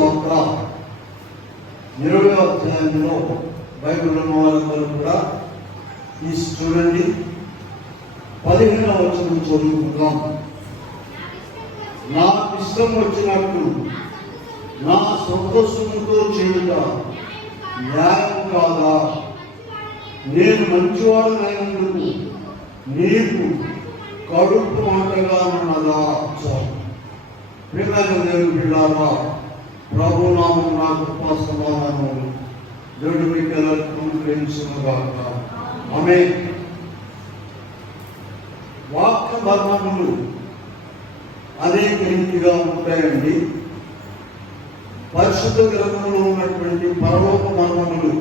వార్త 20వ అధ్యాయంలో బైబిల్ ఉన్న వాళ్ళందరూ కూడా తీసి చూడండి. 15వ వచనం చదువుకుందాం. నాకు ఇష్టం వచ్చినట్టు నా సంతోషంతో చేయుట న్యాయం కాదా? నేను మంచివాడనైనందుకు నీకు కడుపు మాటగా ఉన్నదా? ప్రియమైన దేవుని బిడ్డలారా, ప్రభు నామం నాకు గొప్ప సమాధానం దేవుడి బిడ్డలకు అనుగ్రహించునుగాక. ఆమేన్. వాక్య మర్మములు అనేక రీతిగా ఉంటాయండి. పరిశుద్ధ గ్రంథంలో ఉన్నటువంటి పరలోక మర్మములు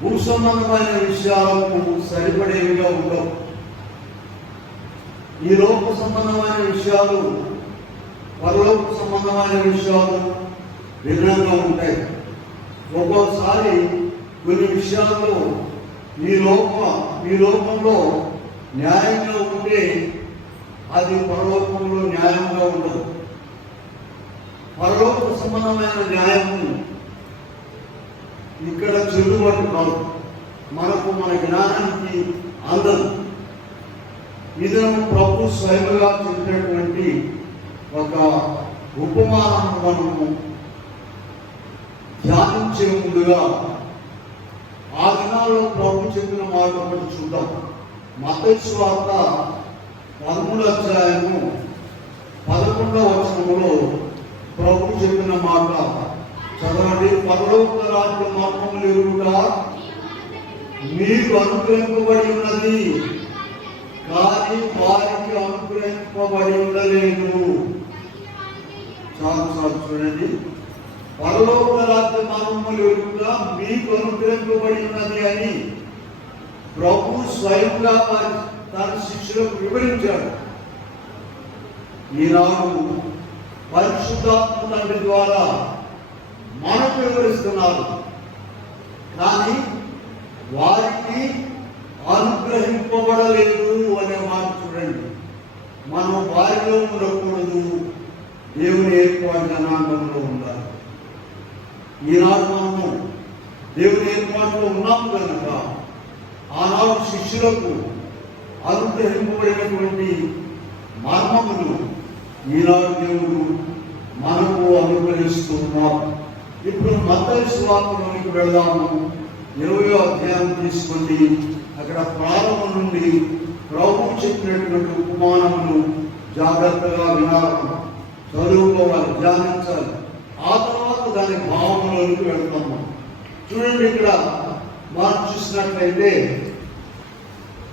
భూ సంబంధమైన విషయాలకు సరిపడేవిగా ఉండవు. ఈ లోక సంబంధమైన విషయాలు పరలోక సంబంధమైన విషయాలు భిన్నంగా ఉంటాయి. ఒక్కోసారి కొన్ని విషయాల్లో ఈ లోకంలో న్యాయంగా ఉంటే అది పరలోకంలో న్యాయంగా ఉండదు. పరలోక సంబంధమైన న్యాయము ఇక్కడ చెల్లుబాటు కాదు, మనకు మన జ్ఞానానికి అందదు. ఇది ప్రభు స్వయంగా చెప్పినటువంటి ఒక ఉపమానం మనము ధ్యానించే ముందుగా ఆ దినాల్లో ప్రభు చెప్పిన మాట ఒకటి చూద్దాం. మత్తయి సువార్త 13వ అధ్యాయము 11వ వచనములో ప్రభు చెప్పిన మాట చదవండి. పరలోక రాజ్య మర్మములు ఎరుగుట మీకు అనుగ్రహింపబడి ఉన్నది, కానీ వారికి అనుగ్రహింపబడి ఉండలేదు. చాలాసార్లు చూడండి. పరలోక రాజ్య మర్మములు ఎరుగుట మీకు అనుగ్రహింపబడి ఉన్నది అని ప్రభు స్వయంగా తన శిష్యులకు వివరించాడు. ఈనాడు పరిశుద్ధాత్మ తండ్రి ద్వారా మనకు వివరిస్తున్నారు, కానీ వారికి అనుగ్రహింపబడలేదు అనే మాట చూడండి. మనం వారిలో ఉండకూడదు, దేవుని ఏర్పాటు జనాంగంలో ఉండాలి. ఈనాడు మనము దేవుని ఏర్పాటులో ఉన్నాము కనుక ఆనాడు శిష్యులకు అనుగ్రహింపబడినటువంటి మర్మములు ఈనాడు దేవుడు మనకు అనుగ్రహిస్తున్నారు. ఇప్పుడు మత్తయి సువార్తలోనికి వెళ్దాము. 20వ అధ్యాయం తీసుకోండి. అక్కడ ప్రారంభం నుండి ప్రభు చెప్పినటువంటి ఉపమానములు జాగ్రత్తగా వినాలి, చదువుకోవాలి, ధ్యానించాలి. ఆ తర్వాత దాని భావనలోకి వెళ్తాము. చూడండి, ఇక్కడ మనం చూసినట్లయితే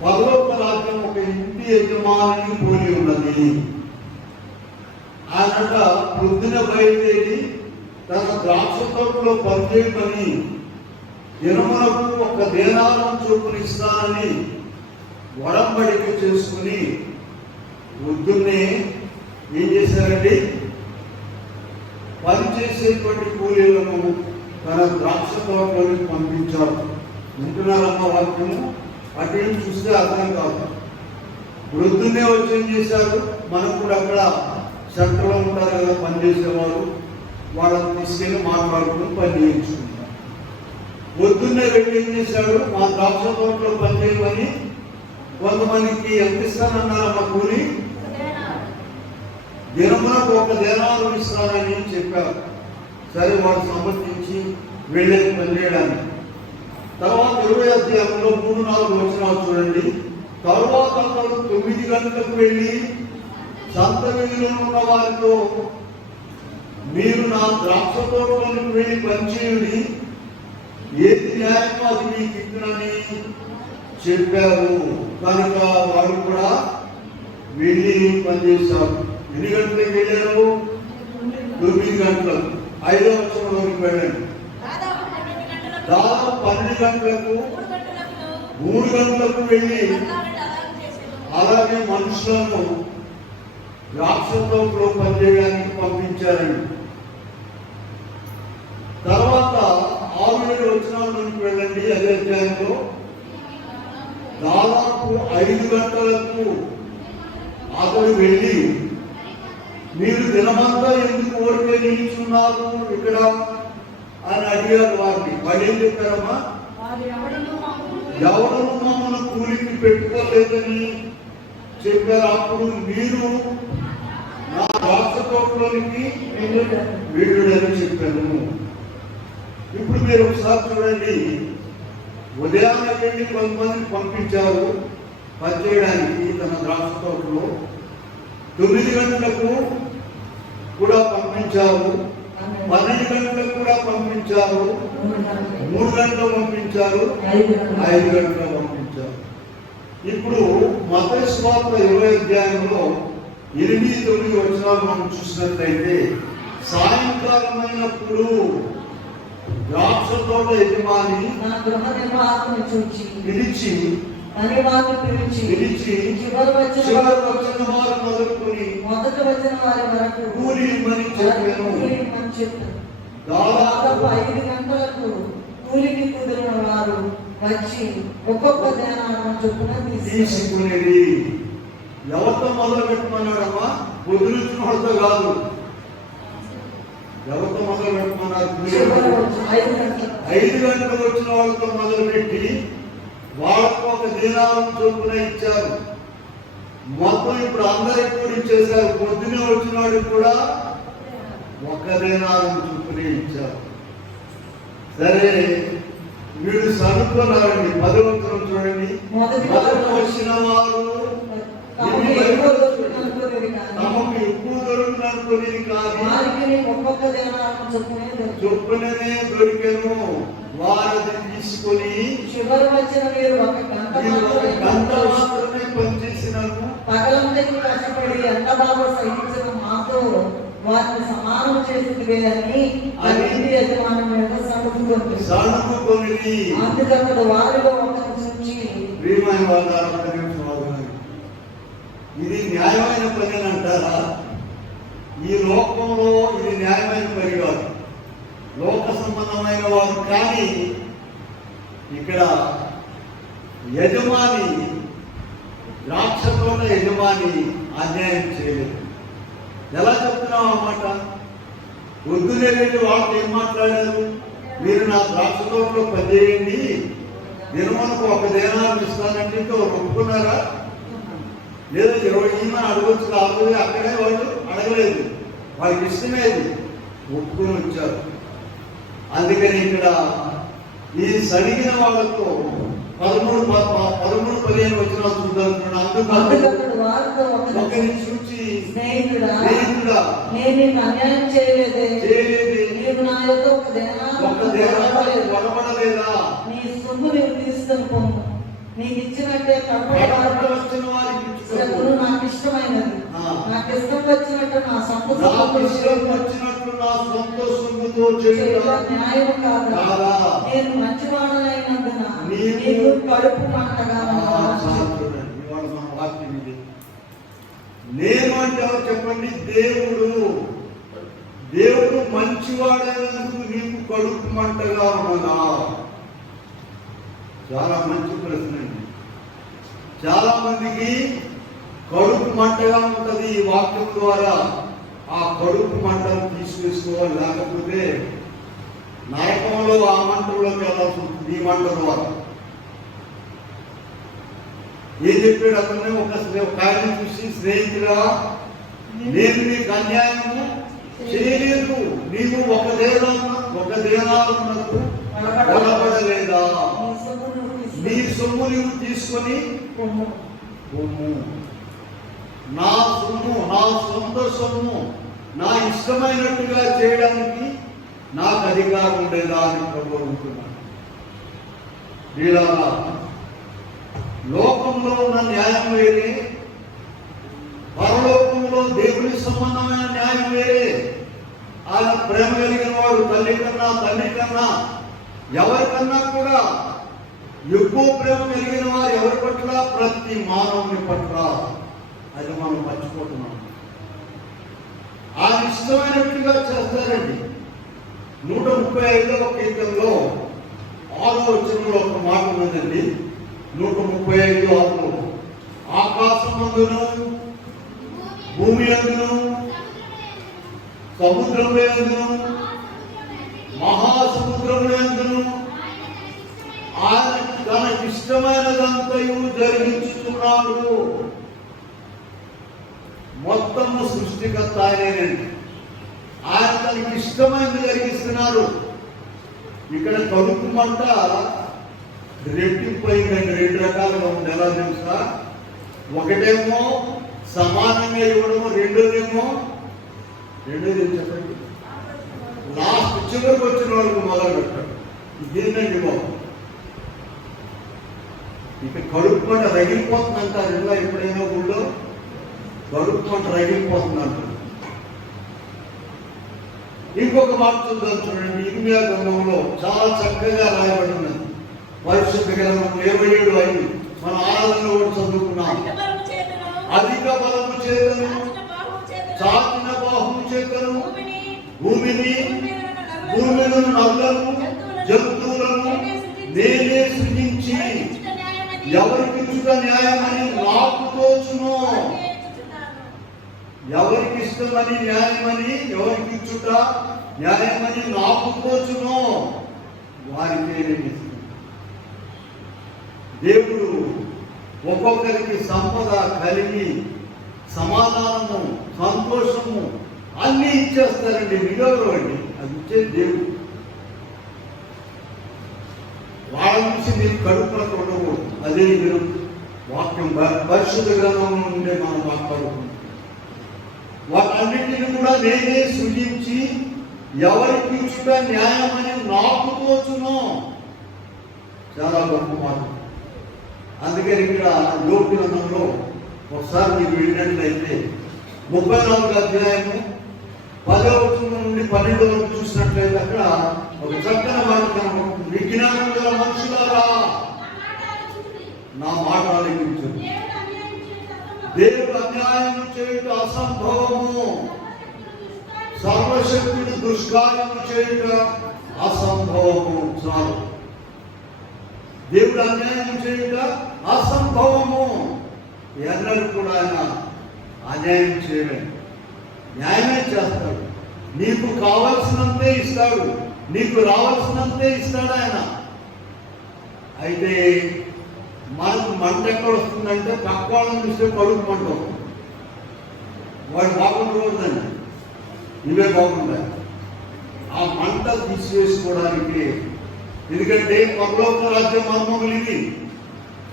పరలోక రాజ్యం ఒక ఇంటి యజమానికి పోలి ఉన్నది. ఆయనట పొద్దున బయలుదేరి తన ద్రాక్ష తోటలో పనిచేయమని దినమునకు ఒక దేనారం చొప్పున ఇస్తానని ఒడంబడిక చేసుకుని పొద్దున్నే ఏం చేశారండి? పనిచేసేటువంటి కూలీలను తన ద్రాక్ష తోటలోకి పంపించారు. వింటున్నారన్న వాక్యము అటు చూస్తే అర్థం కాదు. వృద్ధున్నే వచ్చి ఏం చేశారు? మనకు కూడా అక్కడ సెంటర్లో ఉంటారు కదా పనిచేసేవారు, వాళ్ళని తీసుకెళ్ళి మాట్లాడుకుని పని చేయించుకుంటారు. పొద్దున్నే వెళ్ళి ఏం చేశాడు? మా ద్రాక్ష తోటలో పని చేయమని కొంతమందికి ఎంత ఇస్తానన్నారమ్మ కూలి? దినమునకు ఒక దేనారం ఇస్తానని చెప్పారు. సరే, వాడు సమర్థించి వెళ్ళే పని చేయడానికి. తర్వాత 20వ అధ్యాయంలో 3-4 వచనాలు చూడండి. తరువాత అతడు 9 గంటలకు వెళ్ళి సంత వీధిలో ఉన్న వారితో, మీరు నా ద్రాక్ష తోటలోకి వెళ్ళి పనిచేయుడి, ఏది న్యాయమో అది మీకు ఇస్తునని చెప్పారు. కనుక వారు కూడా వెళ్ళి పనిచేశారు. ఎన్ని గంటలకు వెళ్ళారు? 9 గంటలకు. 5వ వచనంలోకి వెళ్ళండి. దాదాపు 12 గంటలకు 3 గంటలకు వెళ్ళి అలాగే మనుషులను ద్రాక్ష తోటలో పనిచేయడానికి పంపించారండి. తర్వాత 6-7 వచనాల్లోకి వెళ్ళండి. అదే అధ్యాయంలో దాదాపు 5 గంటలకు అతడు వెళ్ళి మీరు దినమంతా ఎందుకు ఊరికే నిలుచున్నారు ఇక్కడ అని అడిగారు వారిని. వాళ్ళు ఏం చెప్పారమ్మా? ఎవరు మమ్మల్ని కూలికి పెట్టుకోలేదని చెప్పారు. అప్పుడు మీరు నా ద్రాక్ష తోటలోనికి వీడుడని చెప్పాను. ఇప్పుడు మీరు ఒకసారి చూడండి, ఉదయాన్నే వెళ్ళి కొంతమందిని పంపించారు పనిచేయడానికి తన ద్రాక్ష తోటలో. 9 గంటలకు కూడా పంపించారు, 12 గంటలకు కూడా పంపించారు, 3 గంటలు పంపించారు, 5 గంటలు పంపించారు. ఇప్పుడు మత్తయి సువార్త 20వ అధ్యాయంలో 8-9 వచనాలు మనం చూసినట్లయితే, సాయంకాలమైనప్పుడు ద్రాక్ష తోట యజమాని పిలిచి చివరి వచ్చిన వారు మొదలుకొని మొదట వచ్చిన వారి వరకు కూలి ఇమ్మని చెప్పాను. దాదాపు 5 గంటలకు కూలికి కుదిరిన వారు వచ్చి ఒక్కొక్క దేనారం చొప్పున తీసుకునేది. ఎవరితో మొదలు పెట్టమన్నాడమ్మా? కుదిరించిన వాళ్ళతో కాదు. ఎవరితో మొదలు పెట్టమన్నారు? 5 గంటలకు వచ్చిన వాళ్ళతో మొదలు పెట్టి వాళ్ళకు ఒక దీనారం చొప్పున ఇచ్చారు. మొత్తం ఇప్పుడు అందరికి కూడా ఇచ్చేశారు. పొద్దునే వచ్చిన వాడికి కూడా ఒక దీనారం చొప్పున ఇచ్చారు. సరే, వీడు సనుక్కున్నారండి. 10వ వచనం చూడండి. మొదట వచ్చిన వారు తమకు ఎక్కువ దొరుకుననుకునేది కాదు, చొప్పుననే దొరికెను. వారిని తీసుకొని చివరి వచ్చిన మీరు ఒక గంట మాత్రమే పనిచేసినారు. పగలందరికీ కష్టపడి ఎంత బాగా సహించిన మాతో వారిని సమానం చేసింది అని అతిథి యజమాని మీద సణుకుకొని అందుకన్నాడు వారిలో ఒకరిని చూచి, ప్రియమైన వారు, ఇది న్యాయమైన పని అని అంటారా? ఈ లోకంలో ఇది న్యాయమైన పని కాదు, లోక సంబంధమైన వారు. కానీ ఇక్కడ యజమాని, ద్రాక్ష తోట యజమాని అన్యాయం చేయలేదు. ఎలా చెప్తున్నావు అన్నమాట? వద్దులే వెళ్ళి వాళ్ళతో ఏం మాట్లాడారు? మీరు నా ద్రాక్ష తోటలో పనిచేయండి, దినమునకు ఒక దేనారం ఇస్తానంటే ఒప్పుకున్నారా? లేదా 20 అడగొచ్చు కాదు. అక్కడే వాళ్ళు అడగలేదు, వాళ్ళకి ఇష్టమేది, ఒప్పుకొని వచ్చారు. అందుకని ఇక్కడ ఈ సడిగిన వాళ్ళతో 13-15 వచ్చిన ఒకరిని చూచి, స్నేహితుడా, నేను అన్యాయం చేయలేదే, నీవు నా యొక్క ఒక దేనారం నీ సొమ్ము నీవు తీసుకొని పోము, నీకు ఇచ్చినట్టే వచ్చిన వారికి నాకు ఇష్టమైనది, నాకు ఇష్టం వచ్చినట్టు నా సొంత సొమ్ముతో చేయడం న్యాయం కాదా? నేను మంచివాడనైనందున నీకు కడుపు మంటగా. నేను అంటే ఎవరు చెప్పండి? దేవుడు మంచివాడైనందుకు నీకు కడుపు మంటగా ఉన్నదా? చాలా మంచి ప్రశ్న అండి. చాలా మందికి కడుపు మంటగా ఉంటుంది. ఈ వాక్యం ద్వారా ఆ కడుపు మంటను తీసుకొసుకోవాలి, లేకపోతే నరకంలో ఆ మంటలోకి వెళ్ళాల్సి ఉంటుంది. ఈ మంట ద్వారా ఏం చెప్పాడు అతనే? ఒక ఆయన చూసి, స్నేహితుడా, నేను నీకు అన్యాయము చేయలేదు, నీవు ఒక దేనాలకు కొనబడలేదా? నీ సొమ్ము నీవు తీసుకొని నా సొమ్ము, నా సొంత సొమ్ము నా ఇష్టమైనట్టుగా చేయడానికి నాకు అధికారం ఉండేదా అని ప్రభు అనుకున్నాను. వీళ్ళ లోకంలో ఉన్న న్యాయం వేరే, పరలోకంలో దేవుని సంబంధమైన న్యాయం వేరే. ఆయన ప్రేమ కలిగిన వాడు తల్లి కన్నా ఎవరికన్నా కూడా ఎక్కువ ప్రేమ కలిగిన వారు ఎవరి పట్ల? ప్రతి మానవుని పట్ల. అది మనం మర్చిపోతున్నాం. ఆయన ఇష్టమైనట్టుగా చేస్తారండి. 135వ కీర్తనలో 6వ వచనంలో ఒక మాట ఉన్నదండి. 135:6, ఆకాశమందును భూమి అందును సముద్రముల యందును మహాసముద్రముల యందును ఆయన తనకిష్టమైనదంతయు జరిగించుతున్నాడు. మొత్తము సృష్టికర్త ఆయనేనండి. ఆయన తనకి ఇష్టమైనది జరిగిస్తున్నాడు. ఇక్కడ కడుపు మంట రెట్టిపోయిందండి. 2 రకాలుగా ఉంది. ఎలా తెలుసా? ఒకటేమో సమానంగా ఇవ్వడము, రెండోది చెప్పండి, లాస్ట్ చివరికి వచ్చిన వాళ్ళకు మొదలు పెట్టాడు. ఇదేనండి బాబు. ఇక కడుపు మంట రగిలిపోతుందంటారు. ఇలా ఎప్పుడైనా ఊళ్ళో కడుపు మంట రగిలిపోతుందంటారు. ఇంకొక మాట చూద్దాం చూడండి. ఇర్మియా గ్రంథంలో చాలా చక్కగా రాయబడి ఉన్నది. పరిశుద్ధ గ్రంథం 27:5 మన ఆరాధనలో కూడా చదువుకున్నాం. అధిక బలము చేతను చాచిన బాహువు చేతను భూమిని నల్లను జంతువులను నేనే సృజించి ఎవరికి ఇచ్చుట న్యాయమని నాకు తోచును. ఎవరికి ఇష్టమని న్యాయమని, ఎవరికి ఇచ్చుట న్యాయమని నాకు తోచును వారికే నేను ఇస్తాను. దేవుడు ఒక్కొక్కరికి సంపద కలిగి సమాధానము, సంతోషము అన్నీ ఇచ్చేస్తారండి. నిగవరు అండి. అది ఇచ్చేది దేవుడు. వాళ్ళ నుంచి మీరు కడుపులకు ఉండకూడదు. అదే మీరు వాక్యం పరిశుద్ధ గ్రంథంలో ఉండే మనం మాట్లాడుకుంటాం. వాటన్నిటిని కూడా నేనే సృజించి ఎవరికి ఇచ్చుట న్యాయమని నాకు తోచును. చాలా గొప్ప మాట. అందుకని ఇక్కడ యోబు గ్రంథంలో ఒకసారి మీరు వెళ్ళినట్లయితే 34వ అధ్యాయము 10వ వచనం నుండి 12వ వరకు చూసినట్లయితే అక్కడ ఒక చక్కని మాట కనబడుతుంది. విజ్ఞానం గల మనుషులారా నా మాట ఆలకించండి. దేవుడు అన్యాయం చేయుట అసంభవము, సర్వశక్తుడు దుష్కార్యము చేయుట అసంభవము. చాలు. దేవుడు అన్యాయం చేయుట అసంభవము. ఎన్నడూ కూడా ఆయన అన్యాయం చేయలేదు. న్యాయమే చేస్తాడు. నీకు కావలసినంతే ఇస్తాడు, నీకు రావాల్సినంతే ఇస్తాడు ఆయన. అయితే మనకు మంట ఎక్కడ వస్తుందంటే పక్క వాళ్ళని చూస్తే కడుపు మంట వస్తుంది. వాడు బాగుండకూడదండి, ఇవే బాగుంటాయి. ఆ మంట తీసివేసుకోవడానికి, ఎందుకంటే పరలోక రాజ్యం మర్మములు ఇది.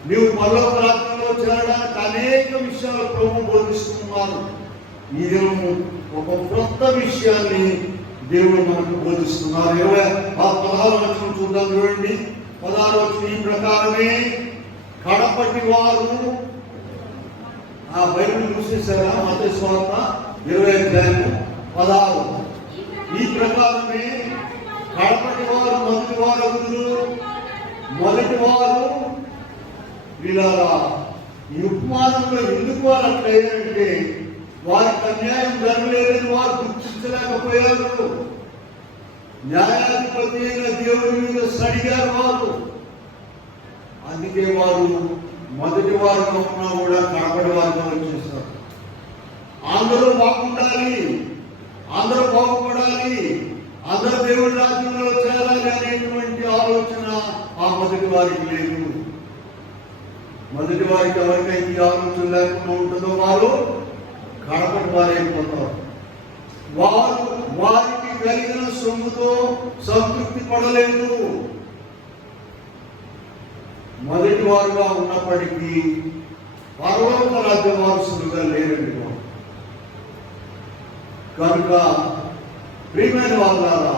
నీవు పరలోక రాజ్యంలో చేరడానికి అనేక విషయాలు ప్రభు బోధిస్తున్నారు. ఈ దినము ఒక కొత్త విషయాన్ని దేవుడు మనకు బోధిస్తున్నారు. 16వ వచనం చూద్దాం చూడండి. 16వ వచనం ఈ ప్రకారమే కడపటి వారు, ఆ బైబిల్ చూసేసారా? మత్తయి సువార్త 20:16. ఈ ప్రకారమే కడపటి వారు మొదటి వారు అగుదురు. మొదటి వారు వీళ్ళ ఈ ఉపమానంలో ఎందుకు వారు అట్లయ్యారంటే వారికి అన్యాయం జరగలేదని వారు గుర్తించలేకపోయారు. న్యాయాధిపతి అయిన దేవుడి మీద సడిగారు వారు. అందుకే వారు మొదటి వారిగా ఉన్నా కూడా కడపటి వారిగా వచ్చేస్తారు. అందరూ బాగుండాలి, అందరూ బాగుపడాలి, అందరూ దేవుడి రాజ్యంలో చేరాలి అనేటువంటి ఆలోచన ఆ మొదటి వారికి లేదు. మొదటి వారికి ఎవరికైతే ఈ ఆలోచన లేకుండా ఉంటుందో వారు కడపటి వారైపోతారు. వారు వారికి కలిగిన సొమ్ముతో సంతృప్తి పడలేదు. మొదటి వారుగా ఉన్నప్పటికీ పరలోక రాజ్య వారసులుగా లేరండి. కనుక ప్రియమైన వాళ్ళారా,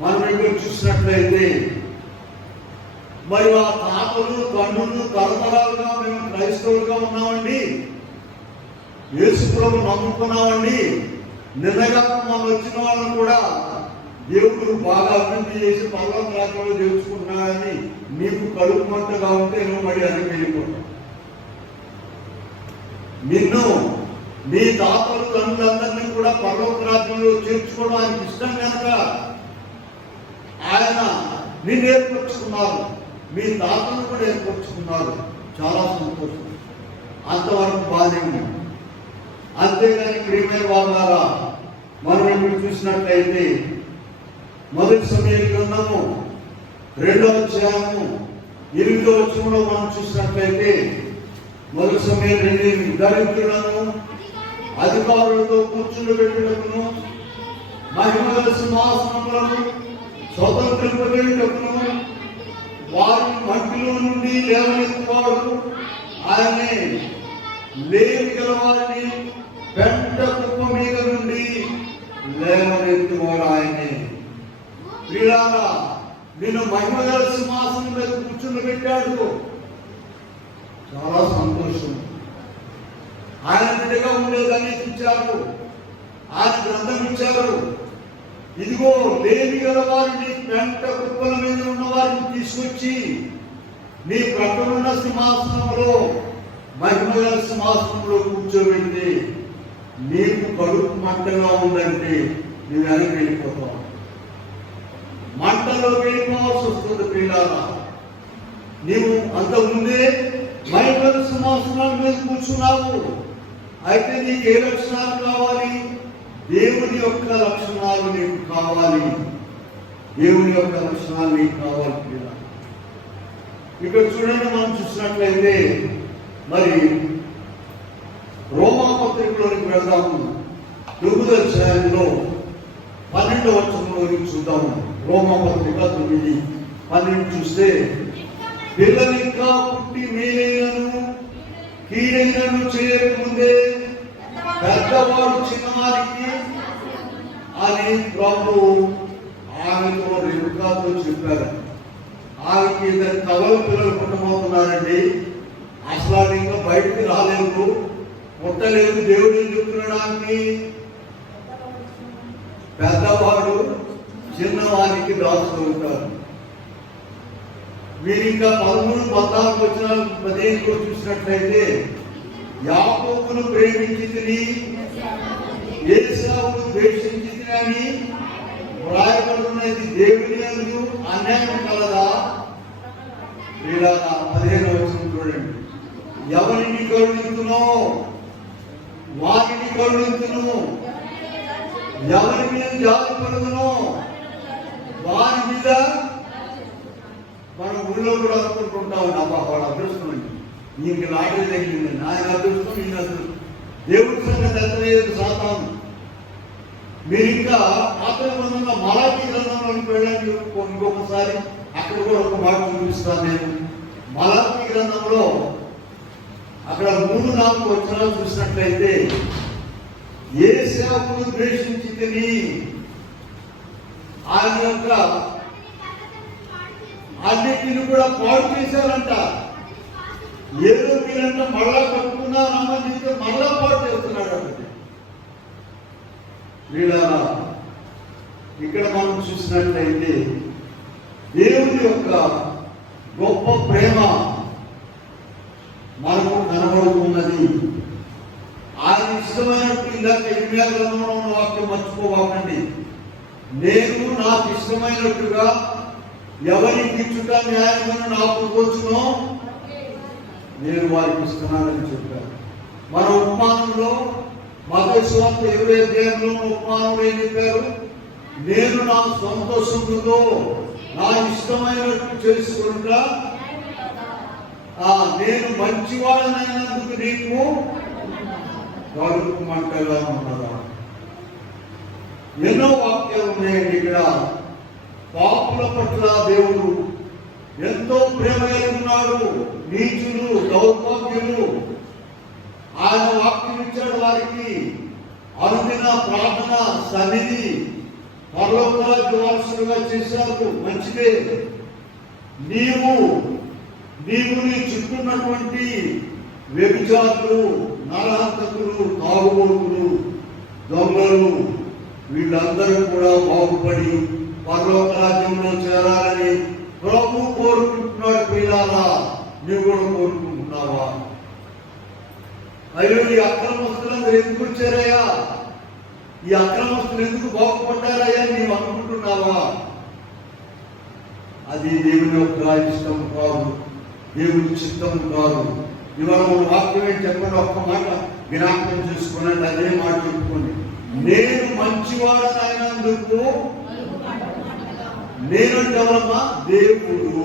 మనం ఇక్కడ చూసినట్లయితే మరి ఆ తాతలు తండ్రులు తరతరాలుగా మేము క్రైస్తవులుగా ఉన్నామండి, యేసు ప్రభువును నమ్ముకున్నామండి. నిన్నగా మనం వచ్చిన వాళ్ళని కూడా దేవుడు బాగా అభివృద్ధి చేసి పర్వత రాజ్యంలో తెలుసుకుంటున్నాడని నీకు కడుపు మంటగా ఉంటే నువ్వు మళ్ళీ అది వెళ్ళిపోతావు. నిన్ను నీ తాతలు తండ్రులందరినీ కూడా పర్వత రాజ్యంలో చేర్చుకోవడం ఆయనకి ఇష్టం కనుక ఆయన నిన్ను ఏర్పరచుకున్నారు, మీ తాతను కూడా ఏర్పరచుకున్నారు. చాలా సంతోషం. అంతవరకు బాధ్యం. అంతేగాని ప్రియమైన వాళ్ళారా, మనం ఇప్పుడు చూసినట్లయితే మొదటి సమయం గ్రంథము 2వ అధ్యాయము 8వ వచనంలో మనం చూసినట్లయితే మొదటి సమయం 2:8 దరిద్రులను అధికారులతో కూర్చుండబెట్టుటకును మహిమగల సింహాసనములను స్వతంత్రింపబెట్టుటకును వారిని మట్టిలో నుండి లేవనెత్తువాడు ఆయనే, లేమి గల వారిని పెంట కుప్ప మీద నుండి లేవనెత్తువాడు ఆయనే. ప్రియులారా, నిన్ను మహిమగల సింహాసనం మీద కూర్చుండబెట్టాడు. చాలా సంతోషం. ఆయన బిడ్డగా ఉండేదాన్ని ఇచ్చారు, ఆయన గ్రంథం ఇచ్చారు. ఇదిగో లేమి గల వారిని పెంట కుప్పల మీద ఉన్న వారిని తీసుకొచ్చి నీ ప్రక్కనున్న సింహాసనంలో మహిమగల సింహాసనంలో కూర్చోబెట్టి నీకు కడుపు మంటగా ఉందంటే నువ్వు వెనక్కి వెళ్ళిపోతావు, మంటలో వెళ్ళిపోవాల్సి వస్తుంది. ప్రియులారా, నీవు అంత ముందే మహిమగల సింహాసనాల మీద కూర్చున్నావు. అయితే నీకు ఏ లక్షణాలు కావాలి? దేవుని యొక్క లక్షణాలు నీకు కావాలి. దేవుని యొక్క లక్షణాలు నీకు కావాలి. ఇక్కడ చూడండి, మనం చూసినట్లయితే మరి రోమా పత్రికలోనికి వెళ్దాము. 9వ అధ్యాయంలో 12వ వచనంలోకి చూద్దాము. రోమా పత్రిక 9:12 చూస్తే, పిల్లలు ఇంకా పుట్టి మేలైనను కీడైనను చేయకముందే పెద్దవాడు చిన్నవారికి అని ప్రభు ఆమెతో రిబ్కాతో చెప్పారు. ఆమెకి 2 కవల పిల్లలు పుట్టబోతున్నారండి. అసలు ఇంకా బయటికి రాలేదు, పుట్టలేదు. దేవుడు ఏం చెప్తున్నాడు? ఆమెకి పెద్దవాడు చిన్నవారికి దాసులు ఉంటారు. మీరు ఇంకా 13-14 వచనాలు 15 చూసినట్లయితే, యాకోబును ప్రేమించితిని ఏశావును ద్వేషించితిని అని వ్రాయబడుతున్నది. దేవుని యందు అన్యాయం కలదా? ప్రియులారా, 15వ వచనం చూడండి. ఎవరిని కరుణించునో వారిని కరుణించును, ఎవరి మీద జాలి పడుతునో వారి మీద. మన ఊళ్ళో కూడా అనుకుంటుంటాం, వాడు అదృష్టం, ఈయనకి లాటరీ తగిలింది, ఆయన అదృష్టం, ఈయన అదృష్టం. దేవుడి సంగతి ఎత్తలేదు సాతాను. మీరు ఇంకా పాత నిబంధనలో మలాకీ గ్రంథంలోకి వెళ్ళండి ఇంకొకసారి, అక్కడ కూడా ఒక మాట చూపిస్తాను నేను. మలాకీ గ్రంథంలో అక్కడ 3-4 వచనాలు చూసినట్లయితే, ఏశావును ద్వేషించితిని, ఆయన యొక్క అన్నిటిని కూడా పాడు చేశారంట. ఏదో మీరంటే మళ్ళా కట్టుకున్నారమ్మని చెప్తే మళ్ళా పాడు చేస్తున్నాడు అంటే. వీళ్ళారా, ఇక్కడ మనం చూసినట్లయితే దేవుని యొక్క గొప్ప ప్రేమ మనకు కనబడుతున్నది. ఆయన ఇష్టమైనట్టు ఇందాక 8వ గ్రంథంలో ఉన్న వాక్యం మర్చిపోవాలండి. నేను నాకు ఇష్టమైనట్టుగా ఎవరికి ఇచ్చుట న్యాయమని నాకు తోచునో నేను వారికి ఇస్తున్నానని చెప్పాను. మన ఉపమానంలో మత్తయి సువార్త 20వ అధ్యాయంలో ఉపమానంలో ఏం చెప్పారు? నేను నా సొంత సొమ్ముతో నా ఇష్టమైనట్టు చేసుకుంటా, నేను మంచివాడనైనందుకు నీకు కడుపు మంటగా ఉన్నదా? ఎన్నో వాక్యాలు ఉన్నాయండి ఇక్కడ. పాపుల పట్ల దేవుడు ఎంతో ప్రేమ కలిగి ఉన్నాడు. నీచులు, దౌర్భాగ్యులు ఆయన వాక్యం ఇచ్చాడు. వారికి అనుదిన ప్రార్థన సన్నిధి పరలోక వారసులుగా చేశారు. మంచిదే. నీవు నీ చుట్టూన్నటువంటి వ్యభిచారులు, నరహంతకులు, తాగుబోతులు, దొంగలు వీళ్ళందరూ కూడా బాగుపడి పరలోక రాజ్యంలో చేరాలని ప్రభు కోరుకుంటున్నాడు. పిల్లారా, నువ్వు కూడా కోరుకుంటున్నావా? అయ్యో, ఈ అక్రమస్తులందరూ ఎందుకు వచ్చారయ్యా? ఈ అక్రమస్తులు ఎందుకు బాగుపడ్డారయ్యా నీవు అనుకుంటున్నావా? అది దేవుని యొక్క ఇష్టం కాదు, దేవుని చిత్తం కాదు. ఇవాళ మన వాక్యం ఏంటి చెప్పండి, ఒక్క మాట జ్ఞాపకం చేసుకోనండి. అదే మాట చెప్పుకోండి. నేను మంచివాడనైనందుకు నేనంటే ఎవరమ్మా? దేవుడు.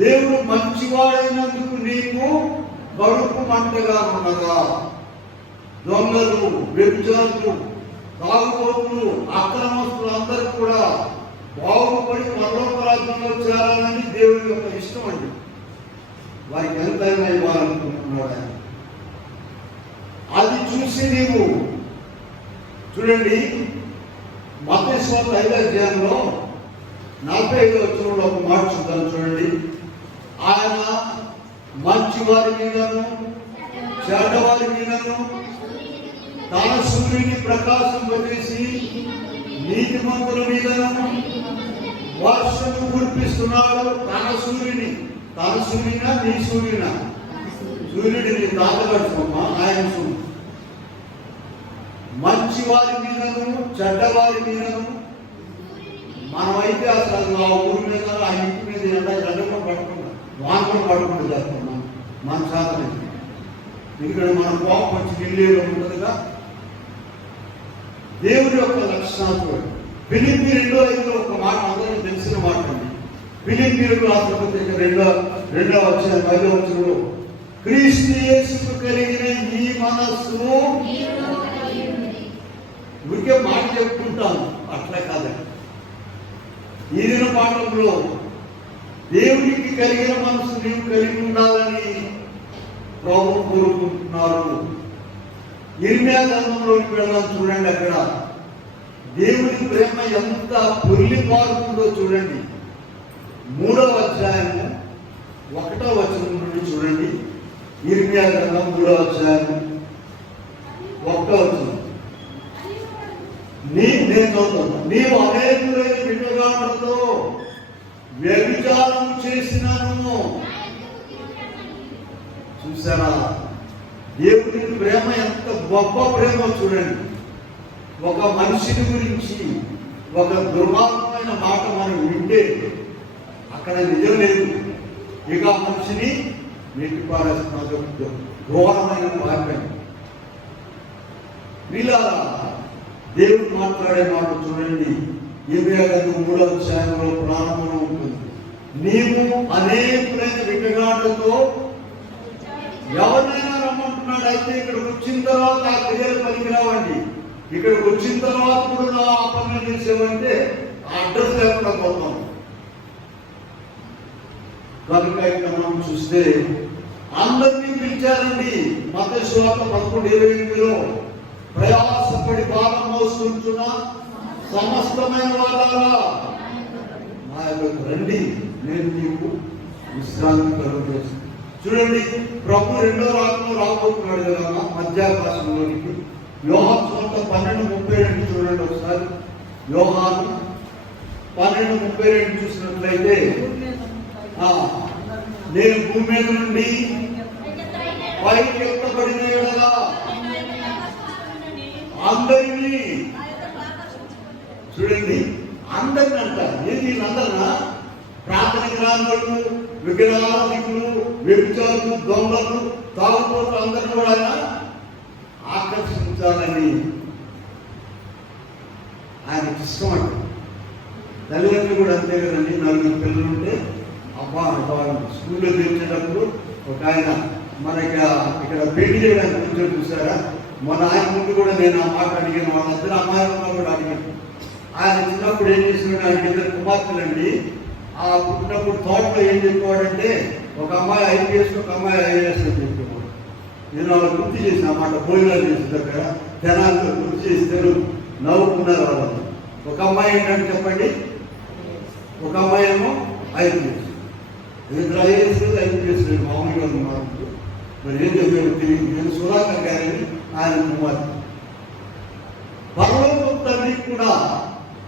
దేవుడు మంచివాడైనందుకు నీకు కడుపు మంటగా ఉన్నదా? దొంగలు, వ్యభిచారులు, తాగుబోతులు, అక్రమస్తులు అందరూ కూడా బాగుపడి పరలోక రాజ్యంలో చేరాలని దేవుడి యొక్క ఇష్టం అండి. వారికి ఎంతైనా ఇవ్వాలనుకుంటున్నాడు ఆయన. అది చూసి నీవు చూడండి, మత్తయి సువార్త 5వ అధ్యాయంలో 45వ వచనంలో ఒక మాట చూద్దాం. చూడండి, ఆయన మంచి వారి మీదను చెడ్డవారి మీదను తన సూర్యుని ప్రకాశింపజేసి నీతిమంతుల మీదను వర్షము కురిపిస్తున్నాడు. తన సూర్యునా నీ సూర్యునా? సూర్యుడిని తాతగడుకోమ్మా, ఆయన సూర్యుడు. మంచి వారి మీదను చెడ్డవారి మీదను. మనమైతే అసలు ఆ ఊరి మీద ఆ ఇంటి మీద ఎండగా పడుకుంటాం, వానలు పడుకుంటూ చేస్తున్నాం మన శాతం. ఎందుకంటే మన కోపం వచ్చి గిల్లేలో ఉంటుందిగా. దేవుడి యొక్క లక్షణాలు ఫిలిప్పీ 2:5 ఒక మాట అందరికీ తెలిసిన మాట అండి. ఫిలిప్పీయులకు రాసిన పత్రిక 2వ అధ్యాయం 5వ వచనంలో క్రీస్తు యేసుకు కలిగిన ఈ మనస్సు, ఊరికే మాట చెప్పుకుంటాను అట్లా కాదండి. ఈ దిన పాఠంలో దేవుడికి కలిగిన మనసు నీవు కలిగి ఉండాలని ప్రభువు కోరుకుంటున్నారు. ఇర్మియా గ్రంథంలోకి వెళ్దాం. చూడండి, అక్కడ దేవుడి ప్రేమ ఎంత పొర్లి పారుతుందో చూడండి. 3వ అధ్యాయము 1వ వచనం నుండి చూడండి. ఇర్మియా గ్రంథం 3వ అధ్యాయం 1వ వచనం. నీవు అనేకులైన బిడ్డగాళ్ళతో వ్యభిచారం చేసినాను. చూసారా దేవుడి ప్రేమ ఎంత గొప్ప ప్రేమ చూడండి. ఒక మనిషిని గురించి ఒక దుర్మార్గమైన మాట మనం వింటే అక్కడ నిజం లేదు, ఇక మనిషిని నెట్టిపారేస్తున్నారు. ఘోరమైన మార్గం. ఇలా దేవుడు మాట్లాడే మాట చూడండి. ఇర్మియా గ్రంథం 3వ అధ్యాయంలో ప్రారంభంలో ఉంటుంది. నీవు అనేకులైన విగ్రహాలతో ఎవరినైనా రమ్మంటున్నాడు. అయితే ఇక్కడికి వచ్చిన తర్వాత ఆ క్రియలు పనికిరావండి. ఇక్కడికి వచ్చిన తర్వాత కూడా నా ఆ పనులు చేసేవంటే ఆ అడ్రస్ లేకుండా పోతాం. కనుక ఇక్కడ మనం చూస్తే అందరినీ పిలిచారండి. మత్తయి సువార్త 11:28లో ప్రయాసపడి భారం మోసుకుంటున్న సమస్తమైన వాళ్ళారా నా యొక్క రండి, నేను నీకు విశ్రాంతి కలుగజేస్తాను. చూడండి, ప్రభు 2వ రాకలో రాబోతున్నాడు కదా మధ్యాకాశంలోనికి. యోహాను సువార్త 12:32 చూడండి ఒకసారి. యోహాను 12:32 చూసినట్లయితే, నేను భూమి మీద నుండి పైకి ఎత్తబడిన యెడల అందరినీ, చూడండి అందరిని అంటారు. ఏది అందరినా? ప్రార్థనకి రానులు, విగ్రహారాధికులు, వ్యభిచారులు, దొంగలు, తాగుబోతులు అందరినీ కూడా ఆయన ఆకర్షించాలని ఆయనకి ఇష్టం అంట. తల్లిదండ్రులు కూడా అంతే కదండి. 4 పిల్లలు ఉంటే అబ్బా స్కూల్లో చేర్చేటప్పుడు ఒక ఆయన మనకి ఇక్కడ పెళ్లి చేయడానికి కూర్చొని చూసారా. మన ఆయన ముందు కూడా నేను ఆ మాట అడిగాను. వాళ్ళందరూ అమ్మాయిలో కూడా అడిగాను. ఆయన చిన్నప్పుడు ఏం చేస్తున్నాడు, ఆయనకి 2 కుమార్తెలండి. ఆ పుట్టినప్పుడు తోటలో ఏం చెప్పేవాడంటే, ఒక అమ్మాయి IPS, ఒక అమ్మాయి IAS అని చెప్పేవాడు. నేను వాళ్ళకి గుర్తు చేసిన అన్నమాట. భోజనాలు చేసిన దగ్గర జనాలతో గుర్తు చేస్తే నవ్వుకున్నారు వాళ్ళు. ఒక అమ్మాయి ఏంటంటే చెప్పండి, ఒక అమ్మాయి ఏమో IPS. 2 IAS IPS మామూలుగా ఉన్నారు. మరి ఏం చెప్పారు తెలియదు. నేను సుధాకర్ గారిని ఆయన కుమార్తె. పరలోకం తండ్రికి కూడా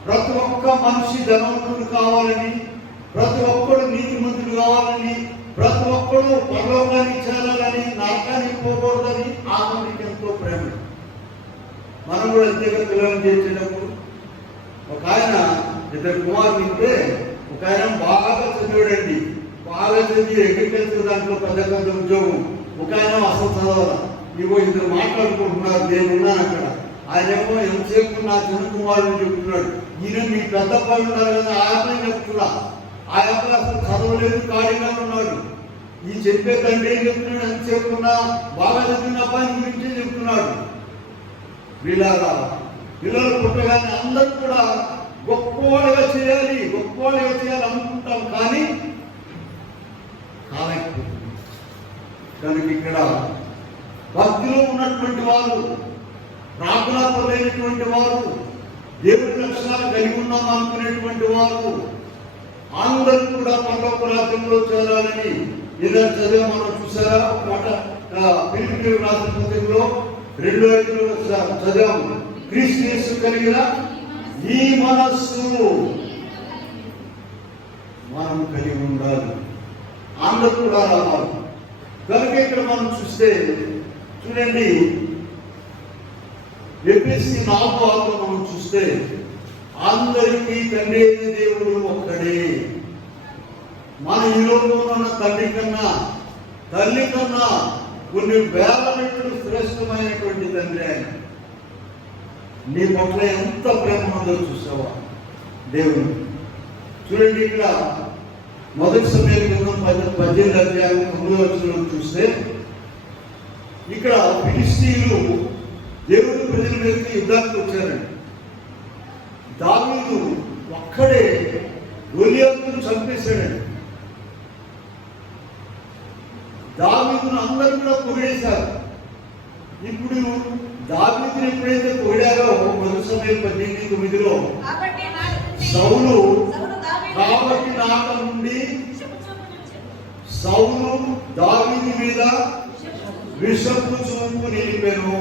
ప్రతి ఒక్క మనిషి ధనవంతుడు కావాలని, ప్రతి ఒక్కడు నీతిమంతుడు కావాలని, ప్రతి ఒక్కడు పరలోకానికి చేరాలని, నరకానికి పోకూడదని ఆ తండ్రికి ఎంతో ప్రేమ. మనం కూడా అంతేగా పిల్లలను చేసేటప్పుడు ఒక ఆయన 2 కుమారులు ఉంటే, ఒక ఆయన బాగా చదివాడండి. బాగా చదివి అగ్రికల్చర్ దాంట్లో పెద్ద ఉద్యోగం. ఒక ఆయన అసలు చదవాలి. ఇగో 2 మాట్లాడుకుంటున్నారు. నేను ఉన్నాను అక్కడ. ఆయనేమో ఎంతసేపు నా చిన్న కుమారుడు చెప్తున్నాడు, ఈయన మీ పెద్ద పని ఉన్నారు కదా ఆయన చెప్తున్నా. ఆ అబ్బాయి అసలు చదవలేదు, ఖాళీగా ఉన్నాడు. ఈ చెప్పే తండ్రి ఏం చెప్తున్నాడు, ఎంతసేపు ఉన్నా బాగా చదివిన అబ్బాయి గురించి చెప్తున్నాడు. వీళ్ళగా పిల్లలు పుట్టగానే అందరూ కూడా గొప్పవాళ్ళుగా చేయాలి అనుకుంటాం, కానీ కాలేకపోతుంది. కనుక ఇక్కడ భక్తిలో ఉన్నటువంటి వారు, ప్రార్థనలో లేనటువంటి వారు, దేవుడి లక్షణాలు కలిగి ఉన్నాం అనుకునేటువంటి వారు అందరూ కూడా పరలోక రాజ్యంలో చేరాలని ఇలా చదివా. మనం చూసారా ఒక మాట ఫిలిప్పీయులకు రాసిన పత్రికలో 2:5 చదివాము. క్రీస్తు యేసు కలిగిన ఈ మనస్సు మనం కలిగి ఉండాలి, అందరూ కూడా రావాలి. కనుక ఇక్కడ మనం చూస్తే చూడండి, ఎఫెసీ 4:6 మనం చూస్తే అందరికీ తండ్రి అయిన దేవుడు ఒక్కడే. మన ఈ లోకంలో ఉన్న తండ్రి కన్నా, తల్లి కన్నా కొన్ని వేల రెట్లు శ్రేష్టమైనటువంటి తండ్రి ఆయన. నీ పట్ల ఎంత ప్రేమ ఉందో చూసావా దేవుడు. చూడండి, ఇక్కడ మొదటి సమయాల గ్రంథం 18 చూస్తే ఇక్కడ ఫిలిష్తీయులు దేవుడి ప్రజల మీదకి యుద్ధానికి వచ్చారండి. దావీదు ఒక్కడే గొలియాతును చంపేశాడండి. దావీదును అందరూ కూడా పొగిడేశారు. ఇప్పుడు దావీదుని ఎప్పుడైతే పొగిడారో మొదటి సమయం 18:9 సౌలు కాబట్టి నాట నుండి సౌలు దావీదు మీద విషపు చూపు నిలిపాను.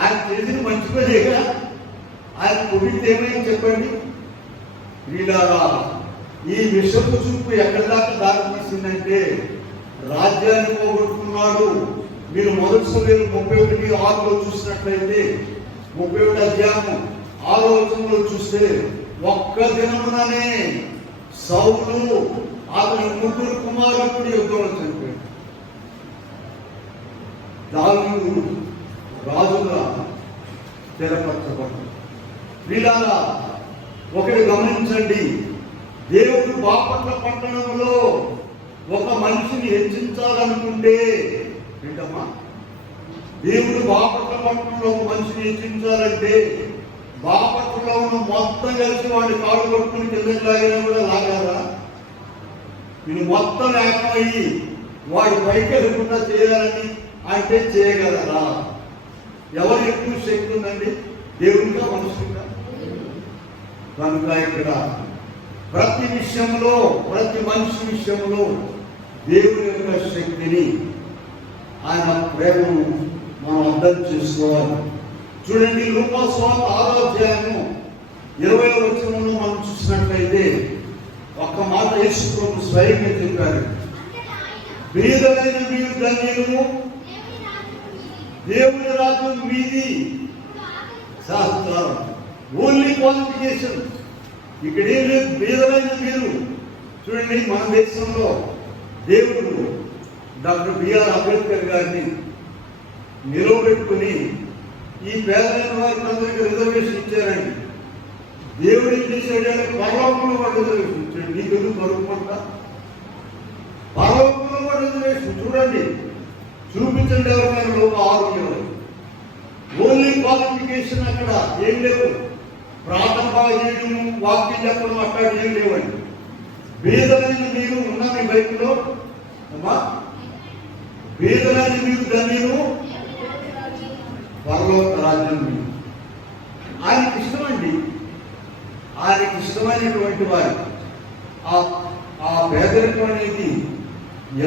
ఆయన చేసిన మంచి పనే కదా, ఆయన పొగిడితే ఏమైంది చెప్పండి. వీళ్ళారా, ఈ విషపు చూపు ఎక్కడి దాకా దారి తీసిందంటే రాజ్యాన్ని పోగొట్టుకున్నాడు. మీరు మొదటి సమయంలో 31:6 చూసినట్లయితే 31 అధ్యాయం 6 చూస్తే ఒక్క దినముననే సౌలు అతని 3 కుమారులు యుద్ధంలో చనిపోయాడు. దావీదు రాజుగా స్థిరపరచబడ్డాడు. వీళ్ళారా, ఒకటి గమనించండి, దేవుడు బాపట్ల పట్టణంలో ఒక మనిషిని హెచ్చించాలనుకుంటే ఏంటమ్మా, దేవుడు బాపట్ల పట్టణంలో ఒక మనిషిని హెచ్చించాలంటే బాపట్లలో ఉన్న మొత్తం కలిసి వాడిని కాడు కొట్టుకుని కిందకి లాగినా కూడా లాగారా? వీళ్ళు మొత్తం ఏకమయ్యి వాడి పైకి వెళ్ళకుండా చేయాలని అంటే చేయగలరా? ఎవరు ఎక్కువ శక్తి ఉందండి, దేవుడిగా మనుషులుగా? కనుక ఇక్కడ ప్రతి విషయంలో, ప్రతి మనిషి విషయంలో దేవుని యొక్క శక్తిని, ఆయన ప్రేమను మనం అర్థం చేసుకోవాలి. చూడండి, లూకా సువార్త 6వ అధ్యాయము 20వ వచనంలో మనం చూసినట్లయితే ఒక్క మాట యేసు ప్రభు స్వయంగా చెప్పారు, బీదలైన మీరు ధన్యులు, దేవుని రాజ్యం మీది. శాస్త్రాలు ఓన్లీ క్వాలిఫికేషన్ ఇక్కడ ఏం లేదు. బీదలైన మీరు చూడండి, మన దేశంలో దేవుడు డాక్టర్ బిఆర్ అంబేద్కర్ గారిని నిలవబెట్టుకుని ఈ పేదలైన వారికి అందరికీ రిజర్వేషన్ ఇచ్చారండి. దేవుడు ఏం చేశాడు, పరలోకంలో వాడు రిజర్వేషన్ ఇచ్చాడు. నీకు ఎందుకు పరుపుకుంటా? పరలోకంలో వాడు రిజర్వేషన్ చూడండి, చూపించండి ఎవరికైనా లోప 6 ఓన్లీ క్వాలిఫికేషన్ అక్కడ ఏం లేవు. ప్రార్థన బాగా చేయడం, వాక్యం చెప్పడం అట్లాంటి ఏం లేవండి. బీదలైన మీరు ఉన్న మీ బైక్లో అమ్మా, బీదలైన మీరు ధన్యులు, పరలోక రాజ్యం మీరు. ఆయనకి ఇష్టమండి, ఆయనకి ఇష్టమైనటువంటి వారు ఆ పేదరికం అనేది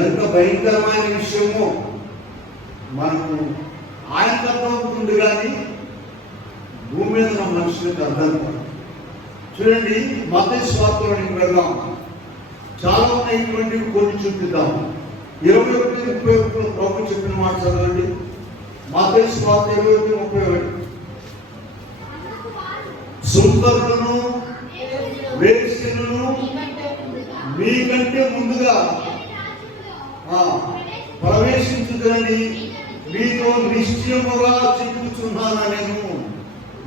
ఎంత భయంకరమైన విషయమో మనకు ఆయనకు అర్థమవుతుంది, కానీ భూమి మీద ఉన్న మనుషులకు అర్థం కాదు. చూడండి, మత్తయి సువార్తలోనికి వెళ్దాం. చాలా ఉన్నటువంటివి కొన్ని చూపిద్దాం. 21:31 ప్రభు చెప్పిన మాట చదవండి. మత్తయి సువార్త 21:31. సుందరులను వేశ్యలను మీకంటే ముందుగా ప్రవేశించుదని మీతో నిశ్చయముగా చెప్పుచున్నాను నేను.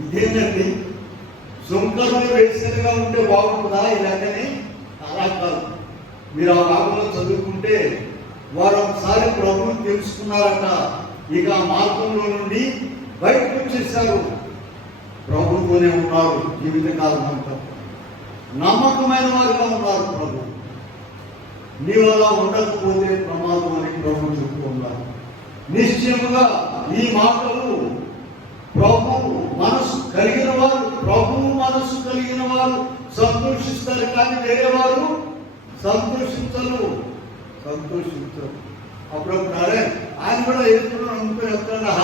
ఇదేంటండి, సుంకరులు వేసేదిగా ఉంటే బాగుంటుందా ఈ లెక్కని? అలా కాదు. మీరు ఆ భాగంలో చదువుకుంటే వారు ఒకసారి ప్రభువుని తెలుసుకున్నారట, ఇక ఆ మార్గంలో నుండి బయటకు వచ్చేసారు. ప్రభువుతోనే ఉన్నారు జీవితకాలం అంతా, నమ్మకమైన వారిగా ఉన్నారు. ప్రభు నీవు అలా ఉండకపోతే ప్రమాదం అని ప్రభు చెప్తూ ఉన్నారు. నిశ్చయముగా ఈ మాటలు ప్రభు మనసు కలిగిన వారు సంతోషిస్తారు, కానీ వేరే వారు సంతోషించరు. అప్పుడప్పుడు అరే ఆయన కూడా ఎదుర్కొని అనుకుని వెళ్తాడా,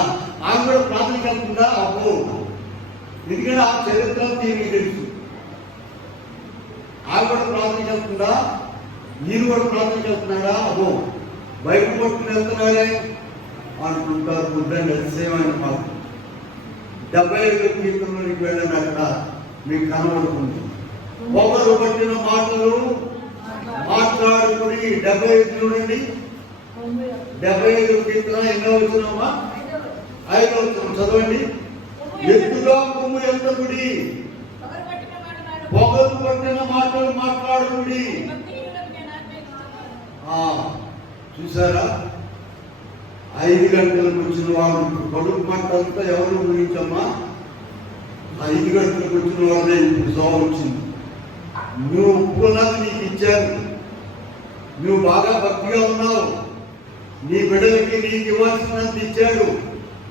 ఆయన కూడా ప్రార్థనకి వెళ్తుందా? అబ్బో, ఎందుకంటే ఆ చరిత్ర తీరికి తెలుసు. ఆయన కూడా ప్రార్థనకి వెళ్తుందా, మీరు కూడా ప్రార్థనకి వెళ్తున్నాడా? అబ్బో, బైబిల్ పట్టుకుని వెళ్తున్నాడే అనుకుంటారు. బుద్ధండి అతిశయమైన మాట. 75 కీర్తనలోనికి వెళ్ళండి, అక్కడ మీకు కనబడుతుంది. ఒకరు పట్టిన మాటలు మాట్లాడుకుని 75 చూడండి. 75 కీర్తన ఎన్నో వచ్చినమ్మా? 5వ వచనం చదవండి. ఎత్తుగా కొమ్ము ఎత్తకుడి, పొగరు పట్టిన మాటలు మాట్లాడుకుడి. చూసారా, 5 గంటలకు వచ్చిన వాళ్ళు కడుపు మంట అంతా ఎవరు గురించమ్మా? 5 గంటలకు వచ్చిన వాళ్ళే ఇప్పుడు సోమ వచ్చింది. నువ్వు ఒప్పుకున్నది నీకు ఇచ్చారు, నువ్వు బాగా భక్తిగా ఉన్నావు, నీ బిడ్డలకి నీకు ఇవ్వాల్సినంత ఇచ్చాడు.